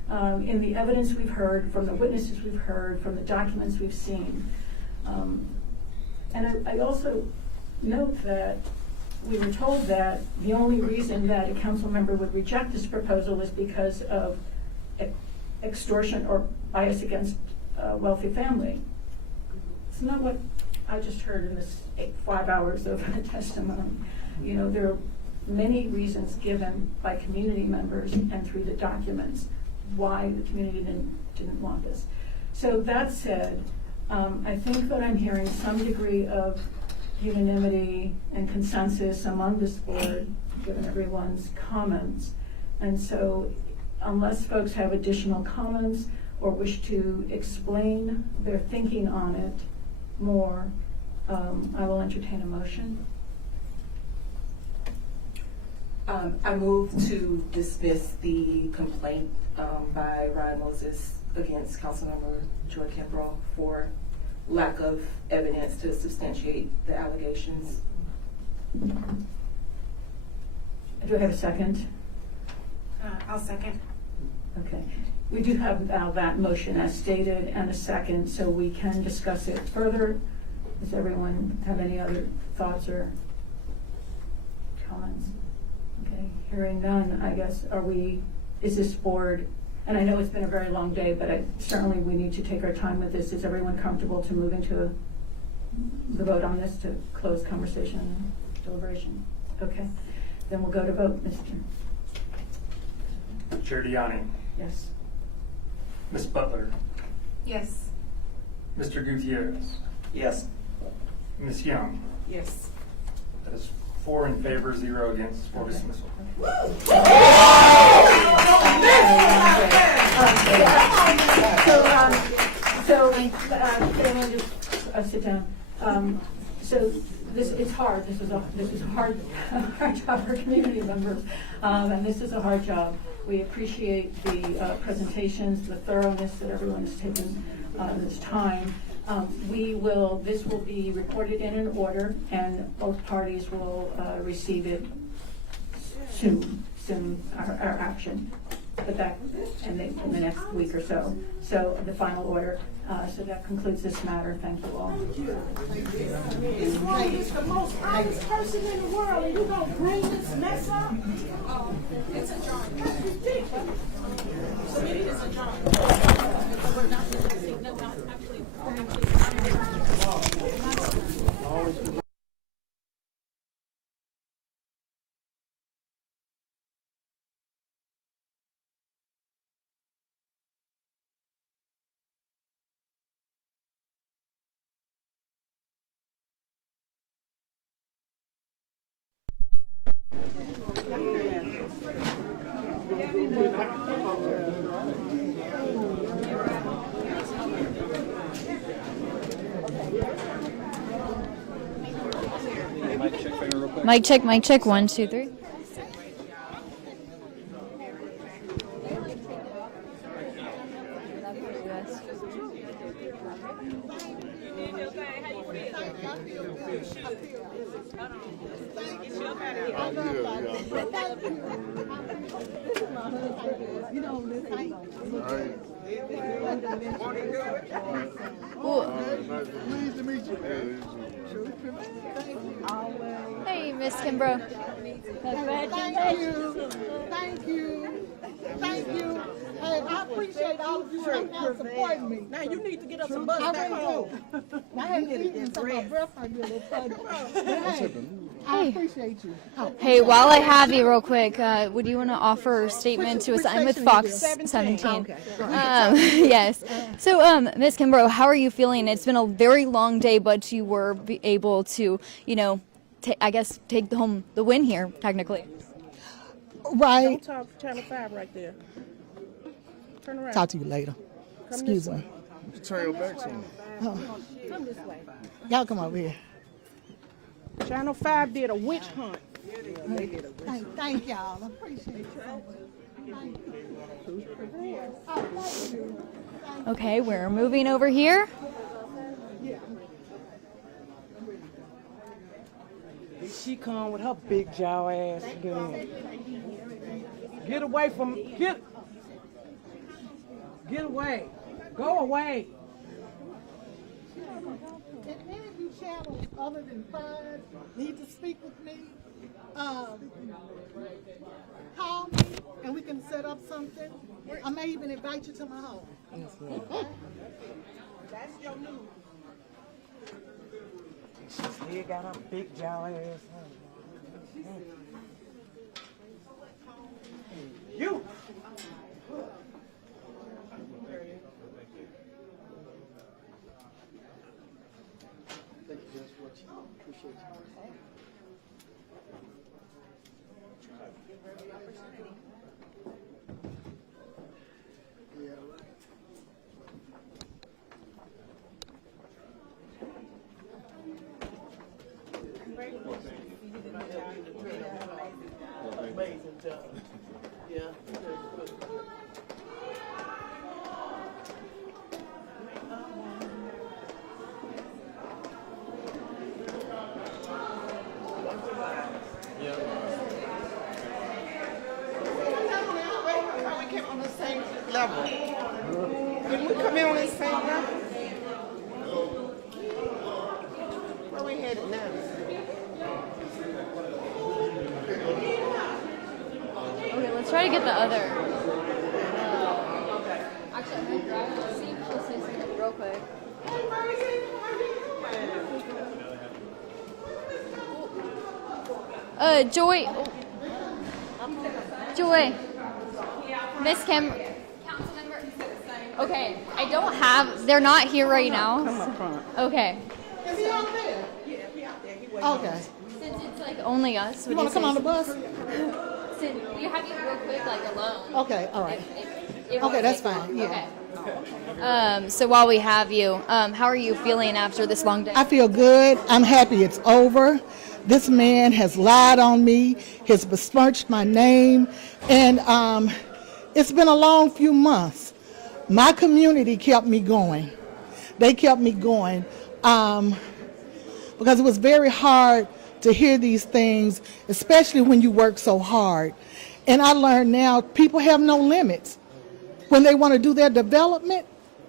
In the evidence we've heard, from the witnesses we've heard, from the documents we've seen. And I also note that we were told that the only reason that a council member would reject this proposal is because of extortion or bias against a wealthy family. It's not what I just heard in this 5 hours of testimony. There are many reasons given by community members and through the documents why the community didn't want this. So that said, I think that I'm hearing some degree of unanimity and consensus among this board, given everyone's comments. And so unless folks have additional comments or wish to explain their thinking on it more, I will entertain a motion. I move to dismiss the complaint by Ryan Moses against Councilmember Joy Kimbroug for lack of evidence to substantiate the allegations. Do I have a second? I'll second. Okay. We do have now that motion as stated and a second, so we can discuss it further. Does everyone have any other thoughts or comments? Okay, hearing none, I guess, is this board, and I know it's been a very long day, but certainly we need to take our time with this. Is everyone comfortable to moving to the vote on this, to close conversation and deliberation? Okay, then we'll go to vote. Chair Diani, Yes. Ms. Butler, Yes. Mr. Gutierrez, Yes. Ms. Young. Yes. That is 4 in favor, 0 against, for dismissal. Everyone just sit down. So it's hard. This is a hard job for community members, and this is a hard job. We appreciate the presentations, the thoroughness that everyone has taken this time. This will be recorded in an order, and both parties will receive it soon, our action, but that in the next week or so. So the final order. So that concludes this matter. Thank you all. This woman is the most honest person in the world, and you gonna bring this mess up? It's adjourned. That's ridiculous. So it is adjourned. Mic check, 1, 2, 3. You know, Pleased to meet you. Hey, Miss Kimbrough. Thank you. Thank you. Thank you. Hey, I appreciate all of you coming out supporting me. Now you need to get us a bus back home. I haven't eaten, so my breath might be a little funny. But hey, I appreciate you. Hey, while I have you real quick, would you want to offer a statement to us? I'm with Fox 17. Yes. So, Miss Kimbrough, how are you feeling? It's been a very long day, but you were able to, you know, I guess take home the win here, technically. Right. Don't talk to Channel 5 right there. Turn around. Talk to you later. Excuse me. Turn your back to me. Come this way. Y'all come over here. Channel 5 did a witch hunt. Thank y'all. I appreciate you. Okay, we're moving over here. She come with her big jaw ass again. Get away from get away. Go away. If any of you channels other than 5 need to speak with me, call me and we can set up something. I may even invite you to my home. That's your news. She still got her big jaw ass. You. Amazing job. Yeah. We came on the same level. Didn't we come in on the same level? Where we headed now? Okay, let's try to get the other. Actually, I'm going to grab it. See if she'll say something real quick. Joy. Joy. Miss Kim. Council member. Okay, I don't have. They're not here right now. Come up front. Okay. Is he out there? Yeah, he out there. He waiting. Okay. Since it's like only us. You want to come on the bus? Since you have you real quick, like alone. Okay, all right. If Okay, that's fine, yeah. Okay. So while we have you, how are you feeling after this long day? I feel good. I'm happy it's over. This man has lied on me, has besmirched my name, and it's been a long few months. My community kept me going. They kept me going because it was very hard to hear these things, especially when you work so hard. And I learned now people have no limits. When they want to do their development,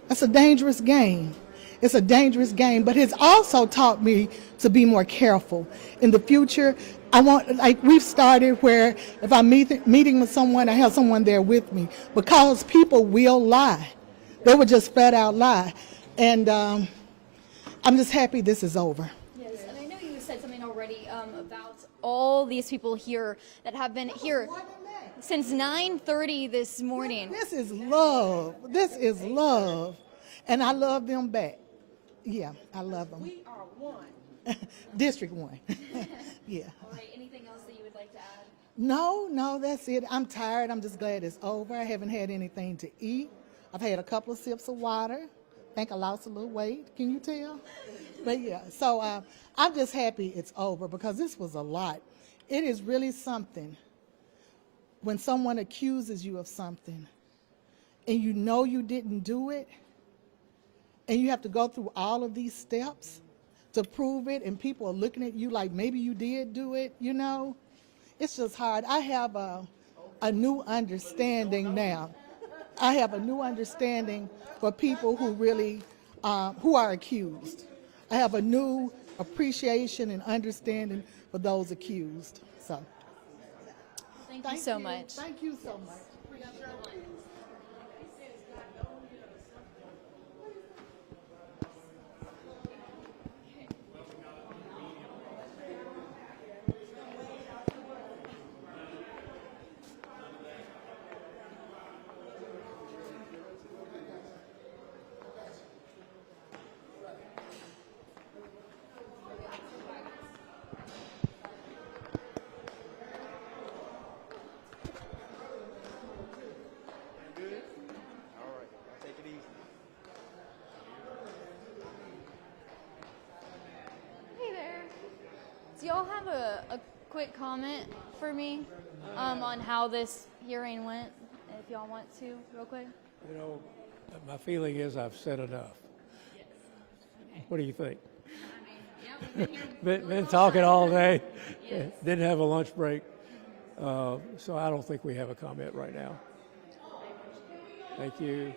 that's a dangerous game. It's a dangerous game, but it's also taught me to be more careful. In the future, I want, like we've started where if I'm meeting with someone, I have someone there with me, because people will lie. They would just flat out lie. And I'm just happy this is over. Yes, and I know you said something already about all these people here that have been here since 9:30 this morning. This is love. This is love. And I love them back. Yeah, I love them. We are one. District 1. Yeah. All right, anything else that you would like to add? No, that's it. I'm tired. I'm just glad it's over. I haven't had anything to eat. I've had a couple of sips of water. I think I lost a little weight. Can you tell? But yeah, so I'm just happy it's over because this was a lot. It is really something when someone accuses you of something and you know you didn't do it, and you have to go through all of these steps to prove it, and people are looking at you like maybe you did do it, you know? It's just hard. I have a new understanding now. I have a new understanding for people who really, who are accused. I have a new appreciation and understanding for those accused. So, Thank you so much. Thank you so much. All right, take it easy. Hey there. Do y'all have a quick comment for me on how this hearing went? If y'all want to, real quick. You know, my feeling is I've said enough. What do you think? Been talking all day, didn't have a lunch break, so I don't think we have a comment right now. Thank you.